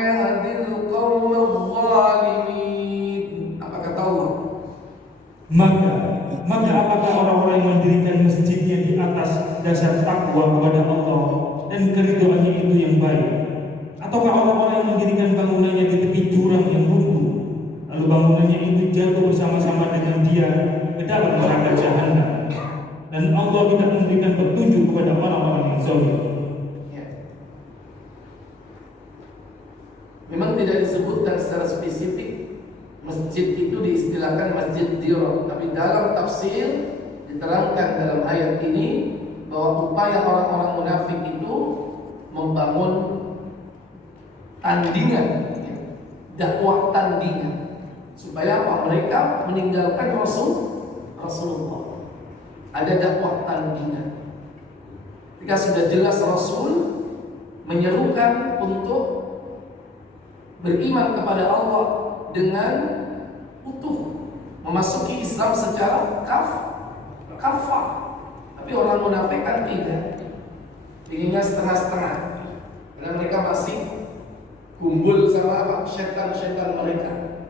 yahdil qawmal zalimin. Apa kata Allah? Maka apakah orang-orang yang mendirikan masjidnya di atas dasar takwa kepada Allah dan keridhaannya itu yang baik, ataukah orang-orang yang mendirikan bangunannya di tepi jurang yang runtuh, lalu bangunannya itu jatuh bersama-sama dengan dia ke dalam neraka jahanam, dan Allah tidak memberikan petunjuk kepada orang-orang yang zalim. Memang tidak disebutkan secara spesifik masjid itu diistilahkan Masjid Diror, tapi dalam tafsir diterangkan dalam ayat ini bahwa upaya orang-orang munafik itu membangun tandingan, dakwah tandingan, supaya apa? Mereka meninggalkan Rasulullah. Ada dakwah tandingan. Ketika sudah jelas Rasul menyerukan untuk beriman kepada Allah dengan utuh, memasuki Islam secara kafah. Tapi orang munafik kan tidak, inginnya setengah-setengah, karena mereka masih kumpul sama apa? Syaitan mereka.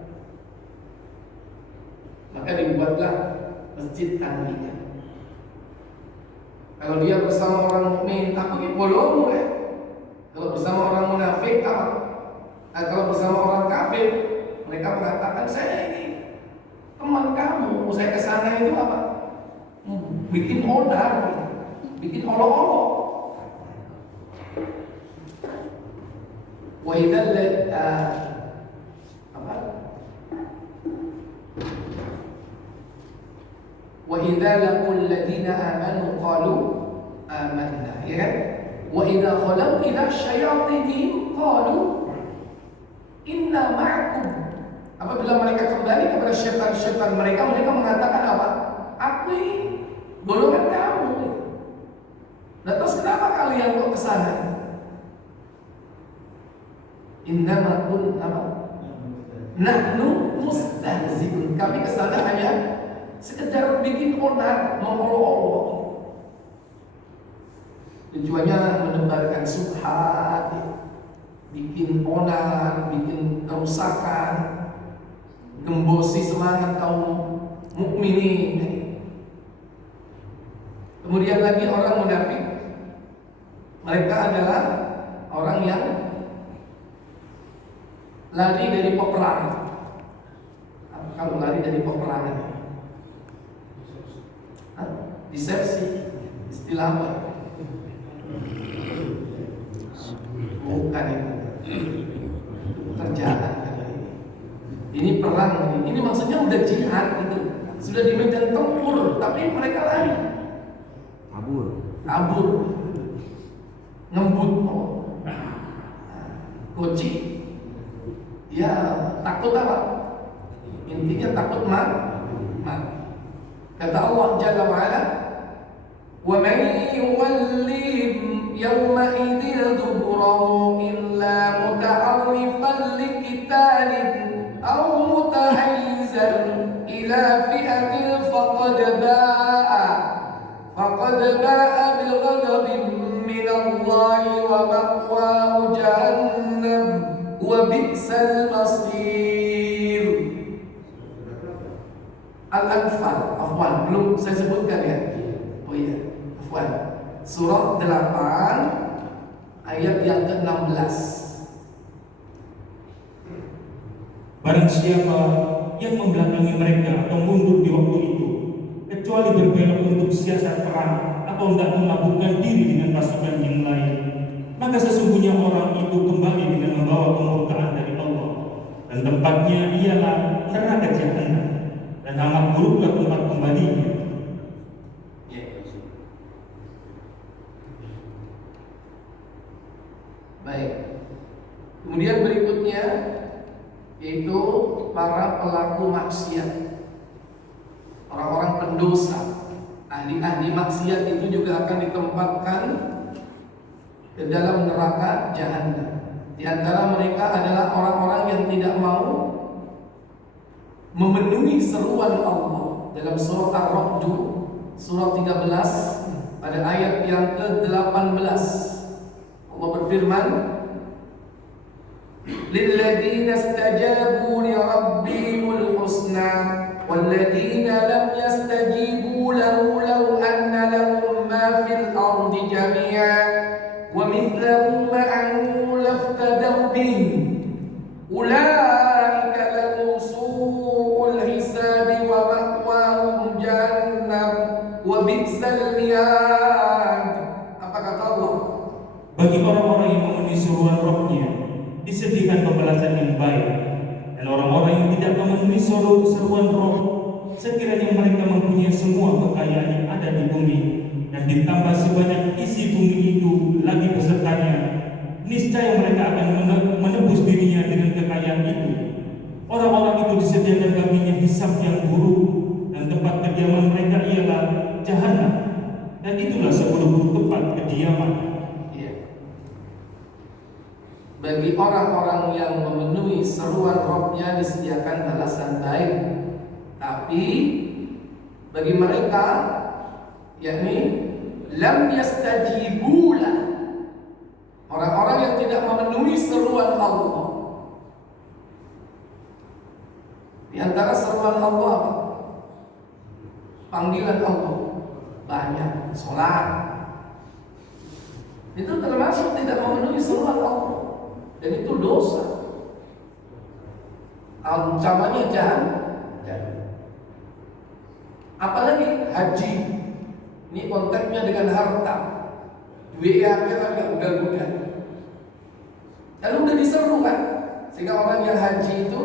Maka dibuatlah masjid tandingan. Kalau dia bersama orang mukmin, aku ini bolong ya. Kalau bersama orang munafik apa? Kalau bersama orang kafir, mereka mengatakan saya ini teman kamu, saya kesana itu apa? Bikin odar, bikin olok-olok. Wa idzal wa idza laqul ladina amanu qalu amanna, ya kan? Wa idza khalau ila syayatinihim qalu inna ma'akum. Apabila mereka kembali kepada syaitan mereka mengatakan apa? Aku ini golongan kamu. sana. Innama kun apa? Nahnu mustahzi'un. Kami kesana hanya sekedar bikin onar, mengolok-olok. Tujuannya menebarkan subhat, bikin onar, bikin kerusakan, gembosi semangat kaum mukminin. Kemudian lagi orang munafik, mereka adalah orang yang lari dari peperangan. Kalau lari dari peperangan, disepsi, istilah apa? Bukan itu, kerjaan. Ini perang, ini maksudnya udah jihad gitu, sudah di medan tempur, tapi mereka lari, kabur, ngembut, goci. Ya takut apa? Intinya takut mati. Kata Allah Jalla wa'ala, wa man yuwallihim yawma idin duburahu illa muta'arrifan liqitalin aw mutahayyizan ila fi'atin faqad ba'a bil ghadabin min Allah wa ma'wahu jahannam wa bi'sal masir. Al-Anfal, afwan, belum saya sebutkan ya. Oh iya, afwan. Surah 8 ayat yang ke-16. Barang siapa yang membelakangi mereka atau mundur di waktu itu, kecuali berbelok untuk siasat perang atau hendak menabungkan diri dengan pasukan yang lain, maka sesungguhnya orang itu kembali dengan membawa kemurkaan dari Allah, dan tempatnya ialah neraka jahanam, dan amat buruklah tempat kembalinya. Baik. Kemudian berikutnya yaitu para pelaku maksiat, orang-orang pendosa, ahli-ahli maksiat itu juga akan ditempatkan ke dalam neraka jahanam. Di antara mereka adalah orang-orang yang tidak mau memenuhi seruan Allah dalam surah Ar-Ra'd, surah 13 pada ayat yang ke-18. Allah berfirman, lilladzina istajabu li rabbihimul husna walladzina lam yastajibu lahu law anna lahum ma fil ardi jami'an wa mithluhu ma'ahu laftadaw bihi ulaika lahum su'ul hisabi wa ma'wahum jahannam wa bi'sal mihad. Apa kata Allah? Bagi orang-orang yang memenuhi seruan Rabb-Nya disediakan pembalasan yang baik, dan orang-orang yang tidak memenuhi seruan Rabb, sekiranya mereka mempunyai semua kekayaan yang ada di bumi dan ditambah sebanyak isi bumi itu lagi besertanya, niscaya mereka akan menebus dirinya dengan kekayaan itu. Orang-orang itu disediakan baginya hisab yang buruk, dan tempat kediaman mereka ialah jahanam, dan itulah seburuk-buruk tempat kediaman. Bagi orang-orang yang memenuhi seruan Rabb-Nya disediakan balasan baik. Tapi bagi mereka, yakni lam yastajibulah, orang-orang yang tidak memenuhi seruan Allah. Di antara seruan Allah apa? Panggilan Allah banyak, sholat. Itu termasuk tidak memenuhi seruan Allah, dan itu dosa. Ancamannya jahanam. Apalagi haji, ini konteksnya dengan harta, duit yang agak ugal-ugal. Lalu udah diseru kan, sehingga orang yang haji itu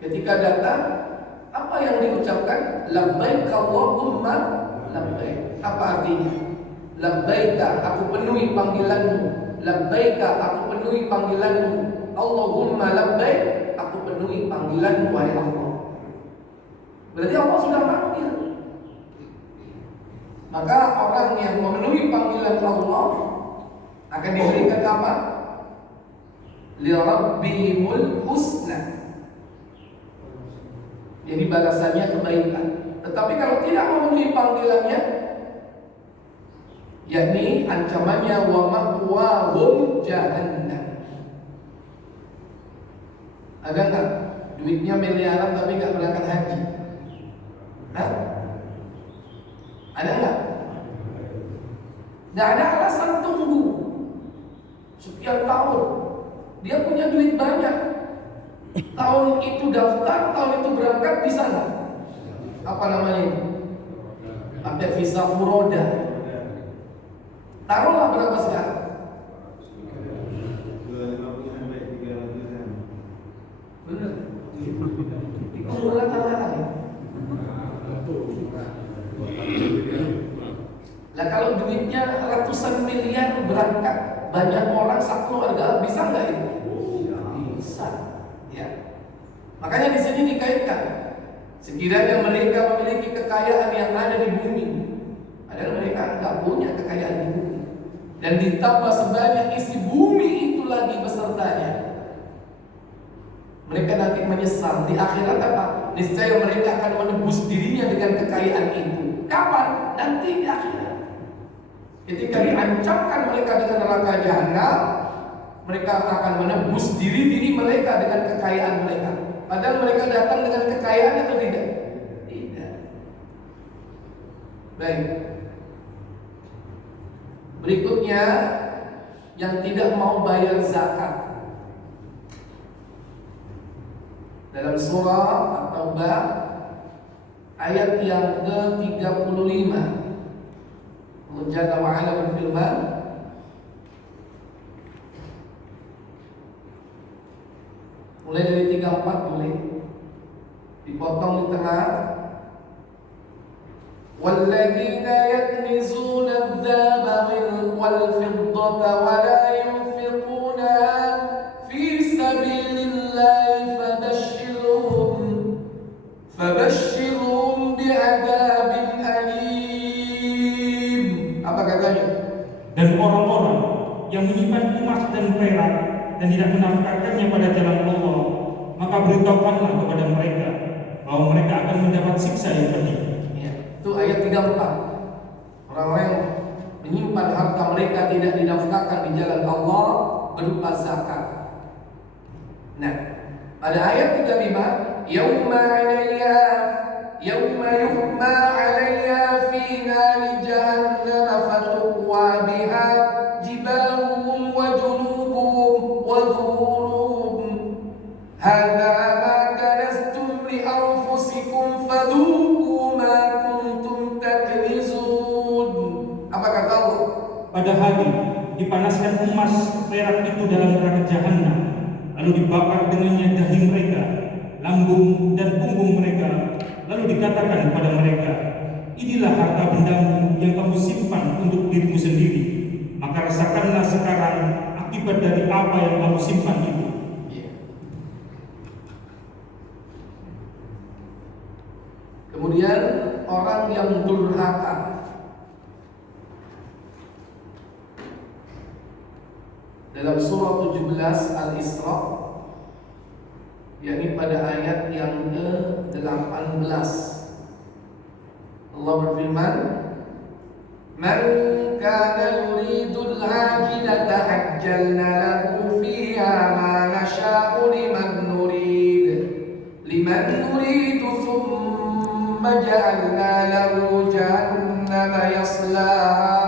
ketika datang, apa yang diucapkan? Labbaik Allahumma labbaik. Apa artinya? Labbaika, aku penuhi panggilanmu. Labbaika, aku penuhi panggilanmu. Allahumma labbaik, aku penuhi panggilanmu wahai Allah. Berarti Allah sudah panggil. Maka orang yang memenuhi panggilan Allah akan diberikan apa? Li rabbihimul husna. Jadi balasannya kebaikan. Tetapi kalau tidak memenuhi panggilannya, yakni ancamannya wa ma'wahum jahannam. Ada nggak duitnya miliaran tapi nggak berangkat haji? Hah? Ada nggak? Nggak ada alasan tunggu sekian tahun. Dia punya duit banyak. Tahun itu daftar, tahun itu berangkat, bisa nggak? Apa namanya itu? Pakai visa furoda. Taruhlah berapa sekarang? 250 sampai 300-an. Benar. Itu murah tambahan ya. Lah kalau duitnya ratusan miliar berangkat, banyak orang satu keluarga, bisa nggak itu? Bisa. Ya. Makanya di sini dikaitkan. Sekiranya mereka memiliki kekayaan yang ada di bumi, padahal mereka nggak punya kekayaan di bumi, dan ditambah sebanyak isi bumi itu lagi besertanya, mereka nanti menyesal di akhirat apa? Niscaya mereka akan menebus dirinya dengan kekayaan itu. Kapan? Nanti di akhirat. Ketika diancamkan mereka dengan neraka jahanam, mereka akan menebus diri mereka dengan kekayaan mereka. Padahal mereka datang dengan kekayaan atau tidak? Tidak. Baik. Berikutnya, yang tidak mau bayar zakat. Dalam surah At-Taubah ayat yang ke-35, Allah Jalla wa Ala berfirman, mulai dari 34 boleh dipotong di tengah. Walladzina yaknizuna adh-dhahaba wal-fiddata wa la yunfiquna fi sabilillahi fabashshirhum bi'adzabin alim. Apa katanya? Dan orang-orang yang menyimpan emas dan perak dan tidak menafkahkannya pada jalan Allah, maka beritahukanlah kepada mereka bahwa mereka akan mendapat siksa yang pedih. Ya, itu ayat 34. Orang-orang yang menyimpan harta mereka tidak dinafkahkan di jalan Allah berupa zakat. Nah, pada ayat 35, yauma 'alayha yauma yuhma 'alayha fi nari jahannam fatuqwa biha jibahuhum wa junubuhum wa dhuhuruhum hadza ma kanastum li anfusikum fadhuqu ma kuntum taknizun. Apa kata Allah? Pada hari dipanaskan emas perak itu dalam neraka jahanam, lalu dibakar dengannya dahi mereka, lambung dan punggung mereka, lalu dikatakan kepada mereka, inilah harta bendamu yang kamu simpan untuk dirimu sendiri, maka rasakanlah sekarang akibat dari apa yang kamu simpan itu. Kemudian orang yang durhaka, dalam surah 17 Al-Isra, yakni pada ayat yang ke-18, Allah berfirman, "Man kana yuridul ajilata ajjalna lahu fiha ma nasha'u liman nuridu thumma ja'alna lahu jahannama yaslaha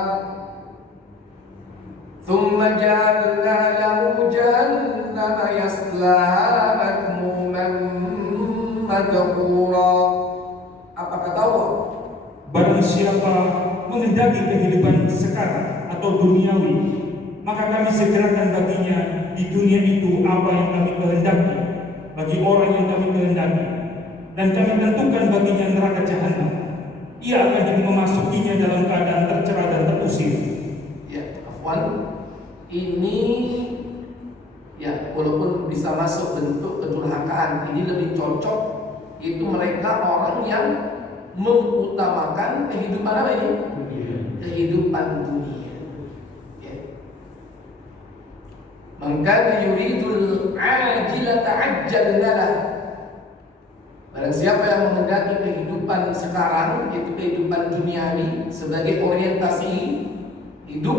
ثم جعلنا له جهنم يصلاها مذموما مدحورا." Apa kata Allah? Barang siapa menghendaki kehidupan sekarang atau duniawi, maka kami segerakan baginya di dunia itu apa yang kami kehendaki bagi orang yang kami kehendaki, dan kami tentukan baginya neraka jahanam. Ia akan memasukinya dalam keadaan tercela dan terusir. Ya, afwan. Ini ya, walaupun bisa masuk bentuk kedurhakaan, ini lebih cocok itu mereka orang yang mengutamakan kehidupan apa ini? Kehidupan dunia. Ya. Man kana yuridul ajilata ajjalna lah. Barang siapa yang menghendaki kehidupan sekarang, yaitu kehidupan duniawi sebagai orientasi hidup,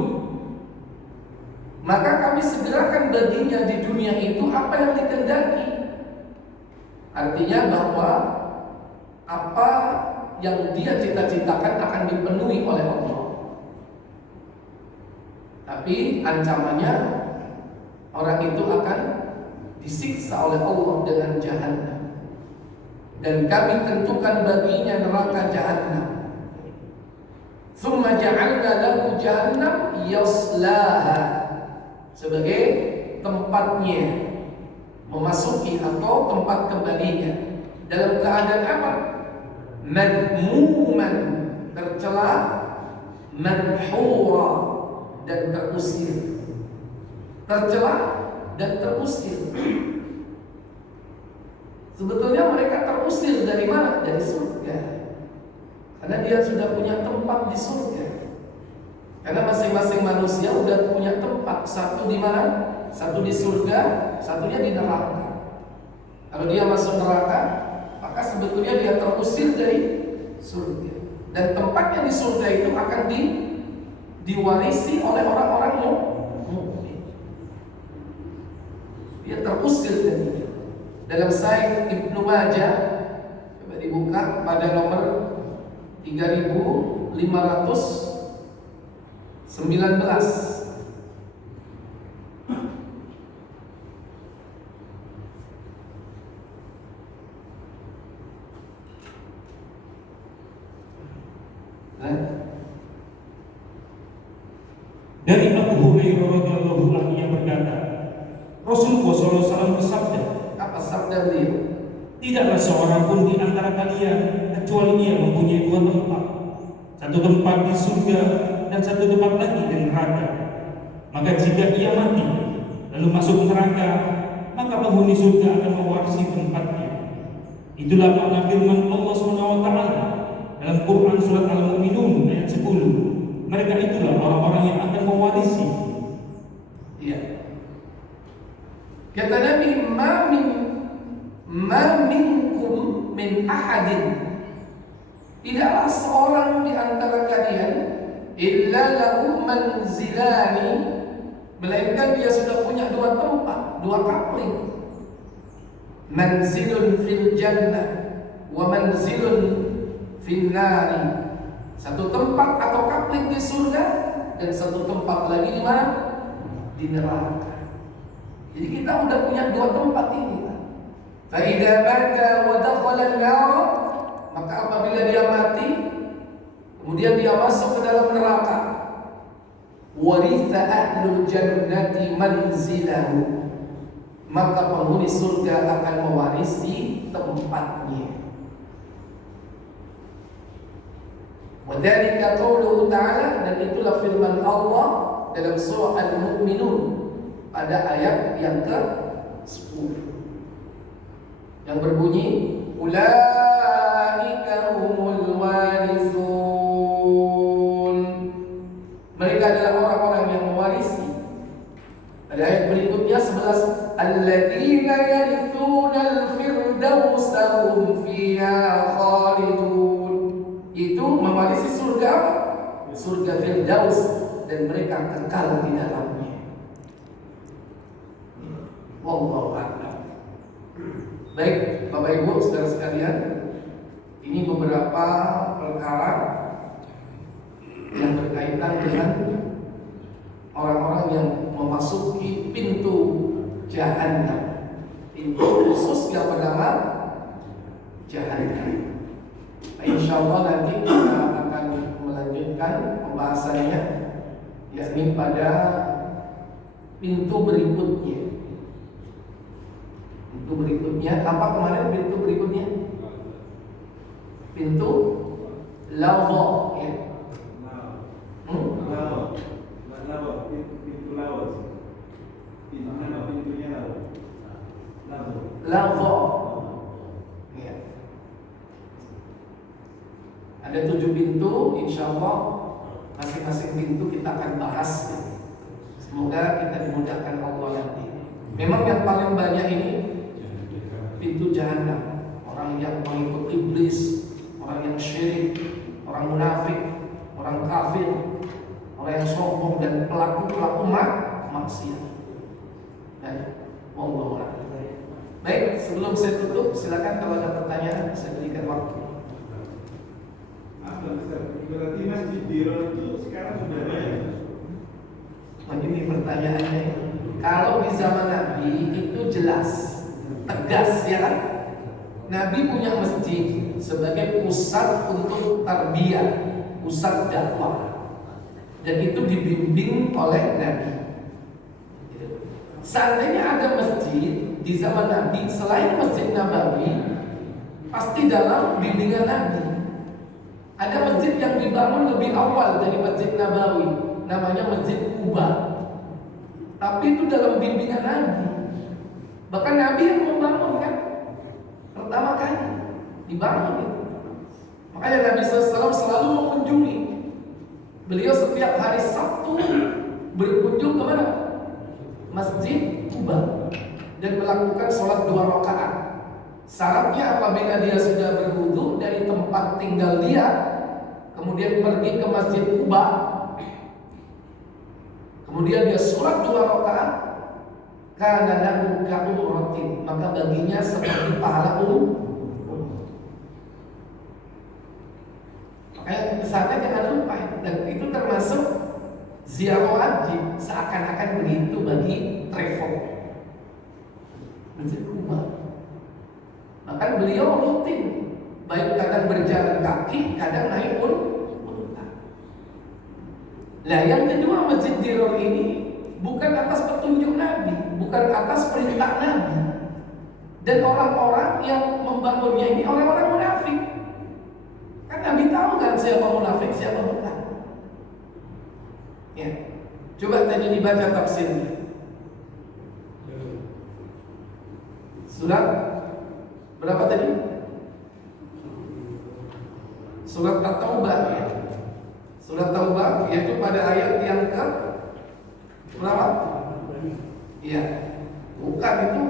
maka kami segerakan baginya di dunia itu apa yang dikehendaki. Artinya bahwa apa yang dia cita-citakan akan dipenuhi oleh Allah. Tapi ancamannya, orang itu akan disiksa oleh Allah dengan jahannam. Dan kami tentukan baginya neraka jahannam. Tsumma ja'alna lahu jahannam yaslaha, sebagai tempatnya memasuki atau tempat kembalinya. Dalam keadaan apa? Madmuman, tercela, manhura, dan terusir. Tercela dan terusir. Sebetulnya mereka terusir dari mana? Dari surga. Karena dia sudah punya tempat di surga. Karena masing-masing manusia sudah punya tempat. Satu di mana? Satu di surga, satunya di neraka. Kalau dia masuk neraka, maka sebetulnya dia terusir dari surga. Dan tempatnya di surga itu akan diwarisi oleh orang-orang mukmin. Dia terusir dari. Dalam Sahih Ibnu Majah, coba dibuka pada nomor 3519. Dari Abu Hurairah radhiyallahu anhu yang berkata, Rasulullah SAW bersabda, Apa sabda beliau? tidaklah seorang pun di antara kalian kecuali ia mempunyai dua tempat, satu tempat di surga dan satu tempat lagi di neraka. Maka jika ia mati lalu masuk neraka, maka penghuni surga akan mewarisi tempatnya. Itulah makna firman Allah SWT dalam Quran surat Al-Mu'minun ayat 10. Mereka itulah orang-orang yang akan mewarisi. Iya. Kata Nabi, ma minkum min ahadin, tidaklah seorang di antara kalian illa lahu manzilani, melainkan dia sudah punya dua tempat, dua kapling. Manzilun fil jannah wa manzilun fil nari. Satu tempat atau kapling di surga dan satu tempat lagi di mana? Di neraka. Jadi kita udah punya dua tempat ini. Fa idza mata wa dakhala an-nar, maka apabila dia mati kemudian dia masuk ke dalam neraka, waritha ahlul jannati manzilahu, maka penghuni surga akan mewarisi tempatnya. Wadzalika qauluhu ta'ala, dan itulah firman Allah dalam surah Al-Mu'minun pada ayat yang ke-10 yang berbunyi ulaika humul warisun, mereka adalah orang-orang yang mewarisi. Pada ayat berikutnya 11, alladzina yarithuna al-firdausa hum fiha khalidun, itu mewarisi surga apa? Surga Firdaus, dan mereka kekal di dalamnya. Wallahu a'lam. Baik, Bapak Ibu saudara sekalian, ini beberapa perkara yang berkaitan dengan orang-orang yang memasuki pintu jahannam, pintu khusus yang bernama jahannam. Insya Allah nanti kita akan melanjutkan pembahasannya, yakni pada pintu berikutnya. Pintu berikutnya apa kemarin? Pintu berikutnya pintu lawa, ya. Pintu laut. Pintunya Lawa. Ya. Ada 7 pintu, insya Allah masing-masing pintu kita akan bahas. Semoga kita dimudahkan Allah nanti. Memang yang paling banyak ini pintu jahanam. Orang yang mengikut iblis, orang yang syirik, orang munafik, orang kafir, orang yang sombong dan pelaku maksiat. Wallahu a'lam. Baik, sebelum saya tutup, silakan kalau ada pertanyaan saya berikan waktu. Berarti Masjid Diror itu sekarang sudah ada ya? Ini pertanyaannya. Kalau di zaman Nabi itu jelas, tegas ya kan? Nabi punya masjid sebagai pusat untuk tarbiyah, pusat dakwah, dan itu dibimbing oleh Nabi. Seandainya ada masjid di zaman Nabi selain Masjid Nabawi, pasti dalam bimbingan Nabi. Ada masjid yang dibangun lebih awal dari Masjid Nabawi, namanya Masjid Quba. Tapi itu dalam bimbingan Nabi. Bahkan Nabi yang membangun kan, pertama kali dibangun itu. Makanya Nabi SAW selalu mengunjungi. Beliau setiap hari Sabtu berkunjung ke mana? Masjid Quba dan melakukan sholat 2 rakaat. Syaratnya apabila dia sudah berwudu dari tempat tinggal dia, kemudian pergi ke Masjid Quba, kemudian dia sholat 2 rakaat, karena lahu ka'umratin, maka baginya seperti pahala Makanya kesana jangan lupa, dan itu termasuk ziarah wajib, seakan-akan begitu bagi travel. Masjid Quba. Bahkan beliau rutin, baik kadang berjalan kaki, kadang naik unta. Nah, yang kedua, Masjid Diror ini bukan atas petunjuk Nabi, bukan atas perintah Nabi. Dan orang-orang yang membangunnya ini orang-orang munafik. Kan Nabi tahu kan siapa munafik, siapa bukan. Ya. Coba tadi dibaca tafsirnya. Surat berapa tadi? Surat At-Taubah ya. Surat Taubah yaitu pada ayat yang ke berapa? Iya. Bukan itu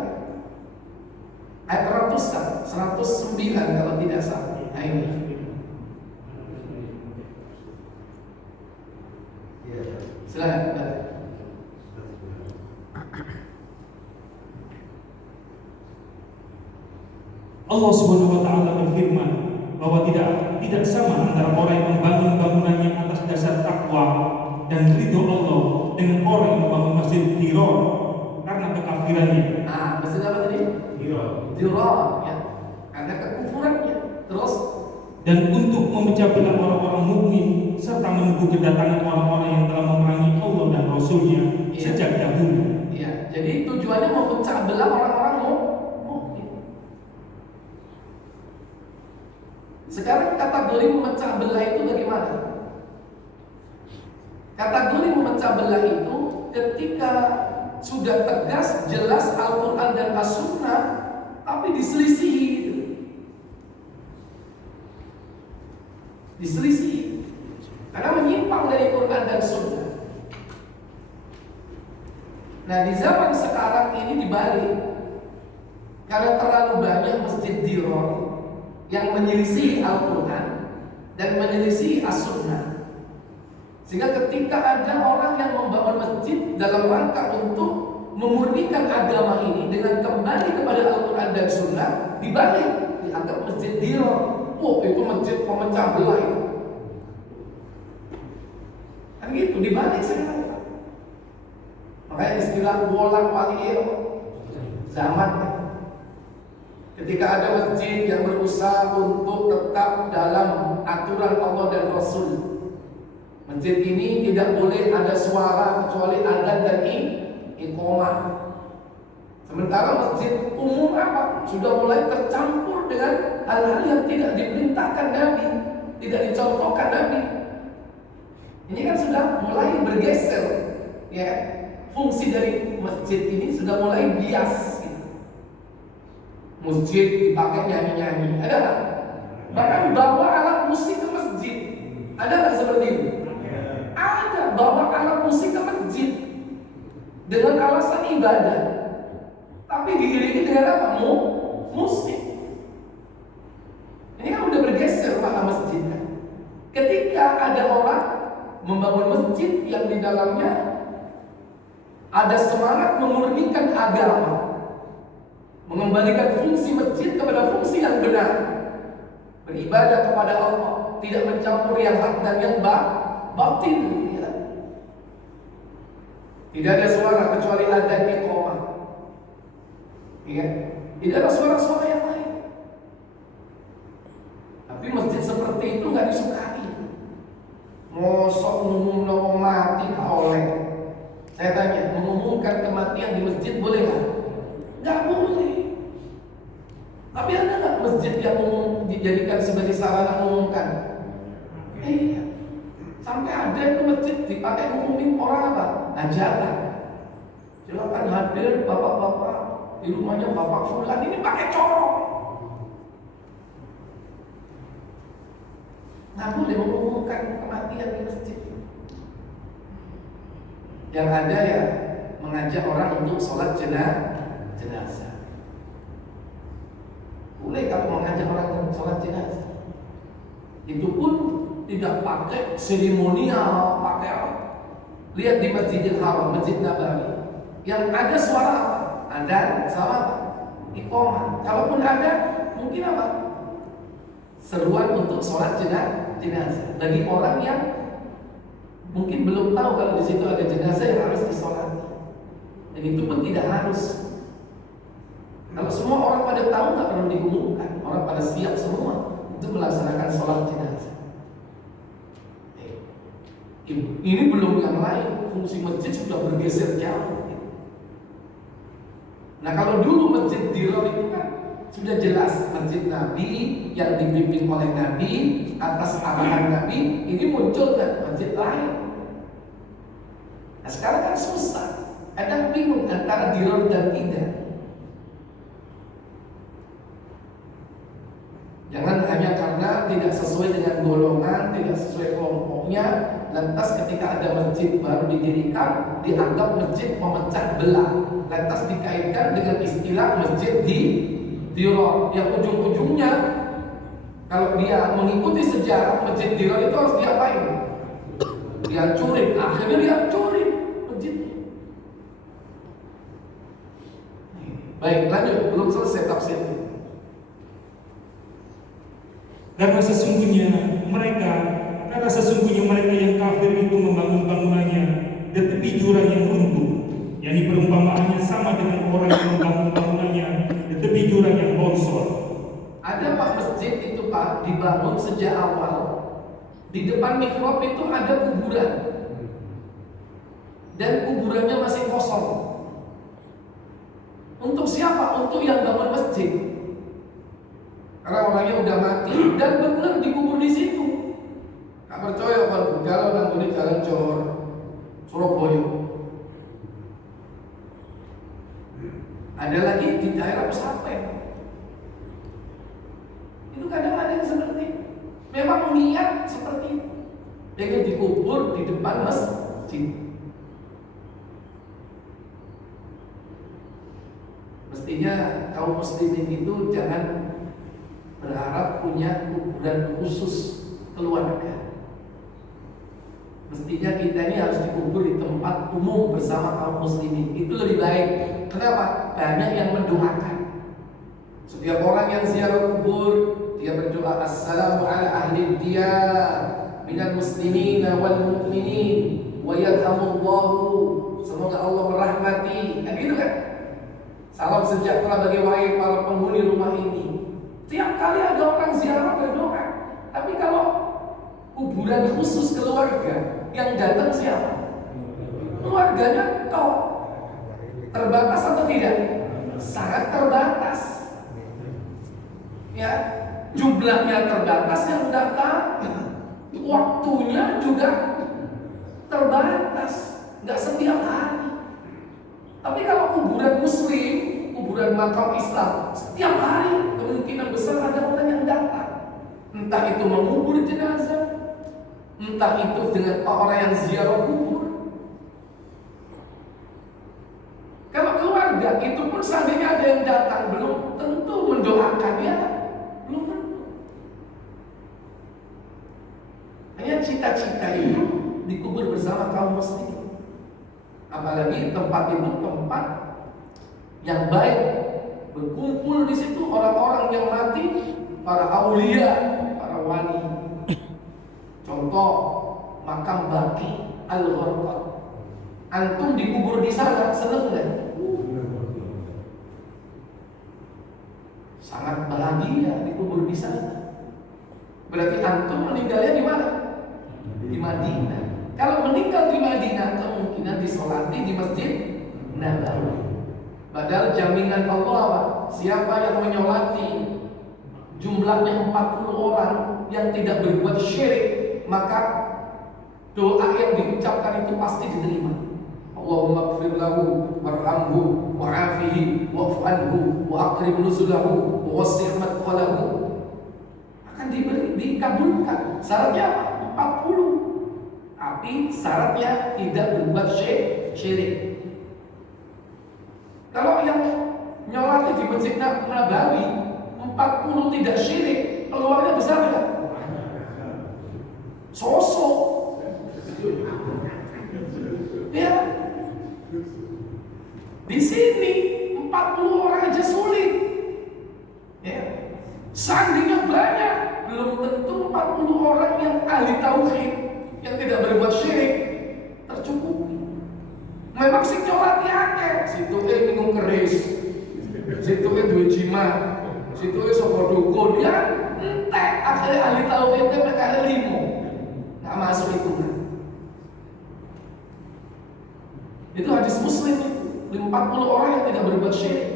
ayat ratusan, 109 kalau tidak salah. Nah ini. Silakan. Allah Subhanahu wa taala berfirman bahwa tidak sama antara orang yang membangun bangunannya atas dasar takwa dan ridho Allah dengan orang yang membangun Masjid Diror karena kekafirannya. Nah, masjid apa tadi? Diror ya. Karena kekufurannya. Terus dan untuk memecah belah orang-orang mukmin serta menunggu kedatangan orang-orang yang telah memerangi Allah dan Rasul-Nya sejak dahulu. Iya, jadi tujuannya memecah belah orang-orang mukmin. Sekarang kategori memecah belah itu bagaimana? Kategori memecah belah itu ketika sudah tegas, jelas Al-Quran dan As-Sunnah, tapi diselisihi gitu. Diselisihi karena menyimpang dari Quran dan Sunnah. Nah, di zaman sekarang ini dibalik, karena terlalu banyak masjid Diror yang menyelisih Al-Quran dan menyelisih As-Sunnah, sehingga ketika ada orang yang membangun masjid dalam rangka untuk memurnikan agama ini dengan kembali kepada Al-Quran dan Sunnah, dibalik dianggap masjid Diror. Oh, itu masjid pemecah belah itu. Kan gitu, dibalik sekarang. Makanya istilah bolak-balik zaman. Ketika ada masjid yang berusaha untuk tetap dalam aturan Allah dan Rasul, masjid ini tidak boleh ada suara kecuali adzan dan iqamah. Sementara masjid umum apa? Sudah mulai tercampur dengan hal-hal yang tidak diperintahkan Nabi, tidak dicontohkan Nabi. Ini kan sudah mulai bergeser, ya. Fungsi dari masjid ini sudah mulai bias. Masjid dipakai nyanyi-nyanyi, ada nggak? Bahkan bawa alat musik ke masjid, ada nggak seperti itu? Ada, bawa alat musik ke masjid. dengan alasan ibadah, tapi diiringi dengan apa? Musik. Ini kan udah bergeser makna masjid kan. Ketika ada orang membangun masjid yang di dalamnya ada semangat memurnikan agama, mengembalikan fungsi masjid kepada fungsi yang benar, beribadah kepada Allah, tidak mencampur yang hak dan yang batin. Ya. Tidak ada suara kecuali adzan iqamah. Ya. Tidak ada suara-suara yang lain. Tapi masjid seperti itu nggak disukai. Mosok ngumum mati nggak oleh. Saya tanya, mengumumkan kematian di masjid boleh nggak? Nggak boleh. Tapi ada nggak masjid yang dijadikan sebagai sarana mengumumkan? Iya. Sampai ada itu masjid dipakai ngumumin orang apa? Hajatan. Silakan hadir bapak-bapak di rumahnya bapak fulan ini pakai corong. Nggak boleh mengumumkan kematian di masjid. Yang ada ya mengajak orang untuk sholat jenazah. Boleh kalau mengajak orang untuk sholat jenazah. Itu pun tidak pakai seremonial, pakai apa? Lihat di Masjidil Haram, Masjid Nabawi. Yang ada suara apa? Adzan sama apa? Iqamah. Kalaupun ada, mungkin apa? Seruan untuk sholat jenazah. Bagi orang yang mungkin belum tahu kalau di situ ada jenazah yang harus disolati. Dan itu pun tidak harus. Kalau semua orang pada tahu nggak perlu diumumkan. Orang pada siap semua untuk melaksanakan sholat jenazah. Ini belum yang lain. Fungsi masjid sudah bergeser jauh. Nah kalau dulu masjid Dirar itu kan sudah jelas masjid Nabi yang dipimpin oleh Nabi atas arahan Nabi. Ini muncul kan masjid lain. Nah sekarang kan susah. Kadang bingung antara Dirar dan tidak. Jangan hanya karena tidak sesuai dengan golongan, tidak sesuai kelompoknya, lantas ketika ada masjid baru didirikan dianggap masjid memecah belah. Lantas dikaitkan dengan istilah masjid di Dirar yang ujung-ujungnya kalau dia mengikuti sejarah masjid Dirar itu harus diapain? Dihancurin. Akhirnya dihancurin masjid. Baik, lanjut. Belum selesai tafsirnya. Karena sesungguhnya mereka yang kafir itu membangun bangunannya di tepi jurang yang runtuh. Yani perumpamaannya sama dengan orang yang membangun bangunannya di tepi jurang yang longsor. Ada Pak masjid itu Pak dibangun sejak awal. Di depan mihrab itu ada kuburan. Dan kuburannya masih kosong. Untuk siapa? Untuk yang bangun masjid. Karena orangnya udah mati dan benar dikubur di situ. Gak percaya kalau jalan di Jalan Johor, Surabaya. Ada lagi di daerah Pesapen. Itu kadang ada yang seperti itu. Memang niat seperti itu. Pengen dikubur di depan masjid. Mestinya kaum muslimin itu jangan berharap punya kuburan khusus keluarga. Mestinya kita ini harus dikubur di tempat umum bersama kaum muslimin. Itu lebih baik. Kenapa? Banyak yang mendoakan. Setiap orang yang ziarah kubur, dia berdoa assalamu ala ahli diyar minal muslimin wal mu'minin wa yarhamullahu. Semoga Allah merahmati. Kan gitu kan? Salam sejahtera bagi wahai para penghuni rumah ini. Tiap kali ada orang ziarah berdoa. Tapi kalau kuburan khusus keluarga, yang datang siapa? Keluarganya toh. Terbatas atau tidak? Sangat terbatas. Ya, jumlahnya terbatas yang datang. Waktunya juga terbatas. Nggak setiap hari. Tapi kalau kuburan muslim, kuburan makam Islam, setiap hari kemungkinan besar ada orang yang datang. Entah itu mengubur jenazah, entah itu dengan orang yang ziarah kubur. Dan itu pun seandainya ada yang datang belum tentu mendoakan ya, belum tentu. Hanya cita-cita itu dikubur bersama kaum muslimin. Apalagi tempat itu tempat yang baik, berkumpul di situ orang-orang yang mati, para aulia, para wali. Contoh makam Baqi Al-Gharqad. Antum dikubur di sana, seneng nggak? Sangat bahagia dikubur di sana. Berarti antum meninggalnya di mana? Di Madinah. Kalau meninggal di Madinah, kemungkinan disolati di Masjid Nabawi. Padahal jaminan Allah apa? Siapa yang menyolati jumlahnya 40 orang yang tidak berbuat syirik, maka doa yang diucapkan itu pasti diterima. Allahumma ighfir lahu warhamhu wa'afihi wa'fu anhu wa akrim nuzulahu wa wasi' madkhalahu. Akan dikabulkan. Syaratnya apa? 40. Tapi syaratnya tidak berbuat syirik. Kalau yang nyolati di Masjid Nabawi 40 tidak syirik, peluangnya besar enggak? Sosok. Ya. Di sini 40 orang aja sulit. Ya. Sandinya banyak, belum tentu 40 orang yang ahli tauhid, yang tidak berbuat syirik tercukupi. Memang sing nyolati akeh, situ minum keris, situ duwe jimat, situ sapa dukun ya entek akhirnya ahli tauhid mereka 5. Enggak masuk itu kan. Itu hadis Muslim itu. 40 orang yang tidak berbuat syirik.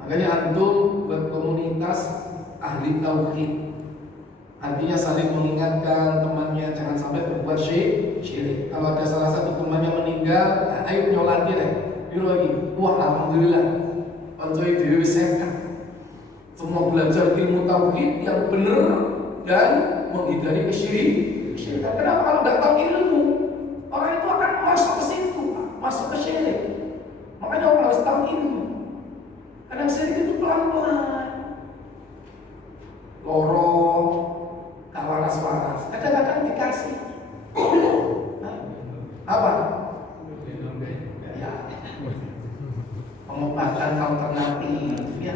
Makanya antum berkomunitas ahli tauhid, artinya saling mengingatkan temannya jangan sampai berbuat syirik. Kalau ada salah satu temannya meninggal, ayo nyolati deh. Itu lagi, wah alhamdulillah, koncoy dewi sehat. Semua belajar ilmu tauhid yang benar dan menghindari kesyirikan. Kenapa? Kalau nggak tahu ilmu, orang itu akan masuk ke situ, masuk ke syirik. Makanya orang harus tahu ilmu. Kadang syirik itu pelan-pelan, loro, gak waras-waras. Kadang-kadang dikasih apa? Ya, pengobatan alternatif, ya.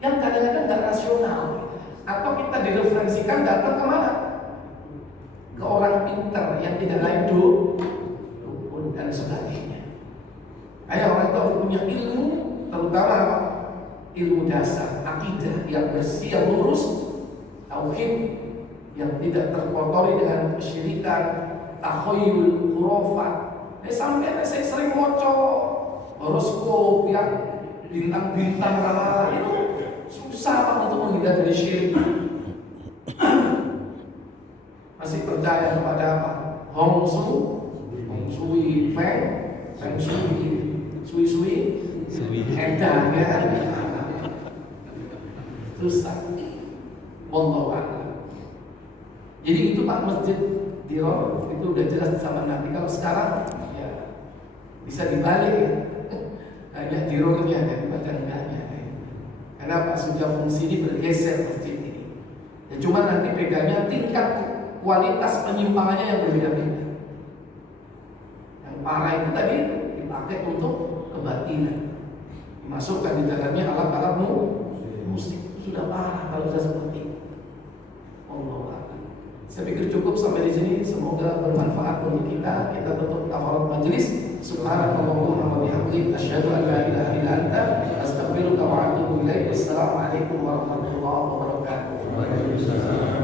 Yang kadang-kadang gak rasional. Atau kita direferensikan datang kemana? Ke orang pintar yang tidak lain dukun dan sebagainya. Kayak orang itu punya ilmu, terutama ilmu dasar, akidah yang bersih, yang lurus, tauhid yang tidak terkotori dengan kesyirikan, takhayyul, khurafat. Sampai saya sering moco horoskop yang bintang-bintang ramalan itu susah untuk menghindar dari syirik. Masih percaya kepada apa? Hong Shui, Feng Shui, edan ya. Susah. Wallahu a'lam. Jadi itu Pak Masjid Diror itu udah jelas sama Nabi. Kalau sekarang ya bisa dibalik ya. Hanya Dirornya daripada enggaknya. Kenapa? Sudah fungsi ini bergeser masjid ini. Ya cuma nanti bedanya tingkat kualitas penyimpangannya yang berbeda-beda. Yang parah itu tadi dipakai untuk kebatinan, dimasukkan di dalamnya alat-alat musik. Sudah parah kalau sudah seperti itu. Allah. Saya pikir cukup sampai di sini. Semoga bermanfaat untuk kita. Kita tutup kafarat majelis. Subhanallahumma wa bihamdihi asyhadu an la ilaha illa anta astaghfiruka wa atubu ilaik. Wassalamualaikum warahmatullahi wabarakatuh.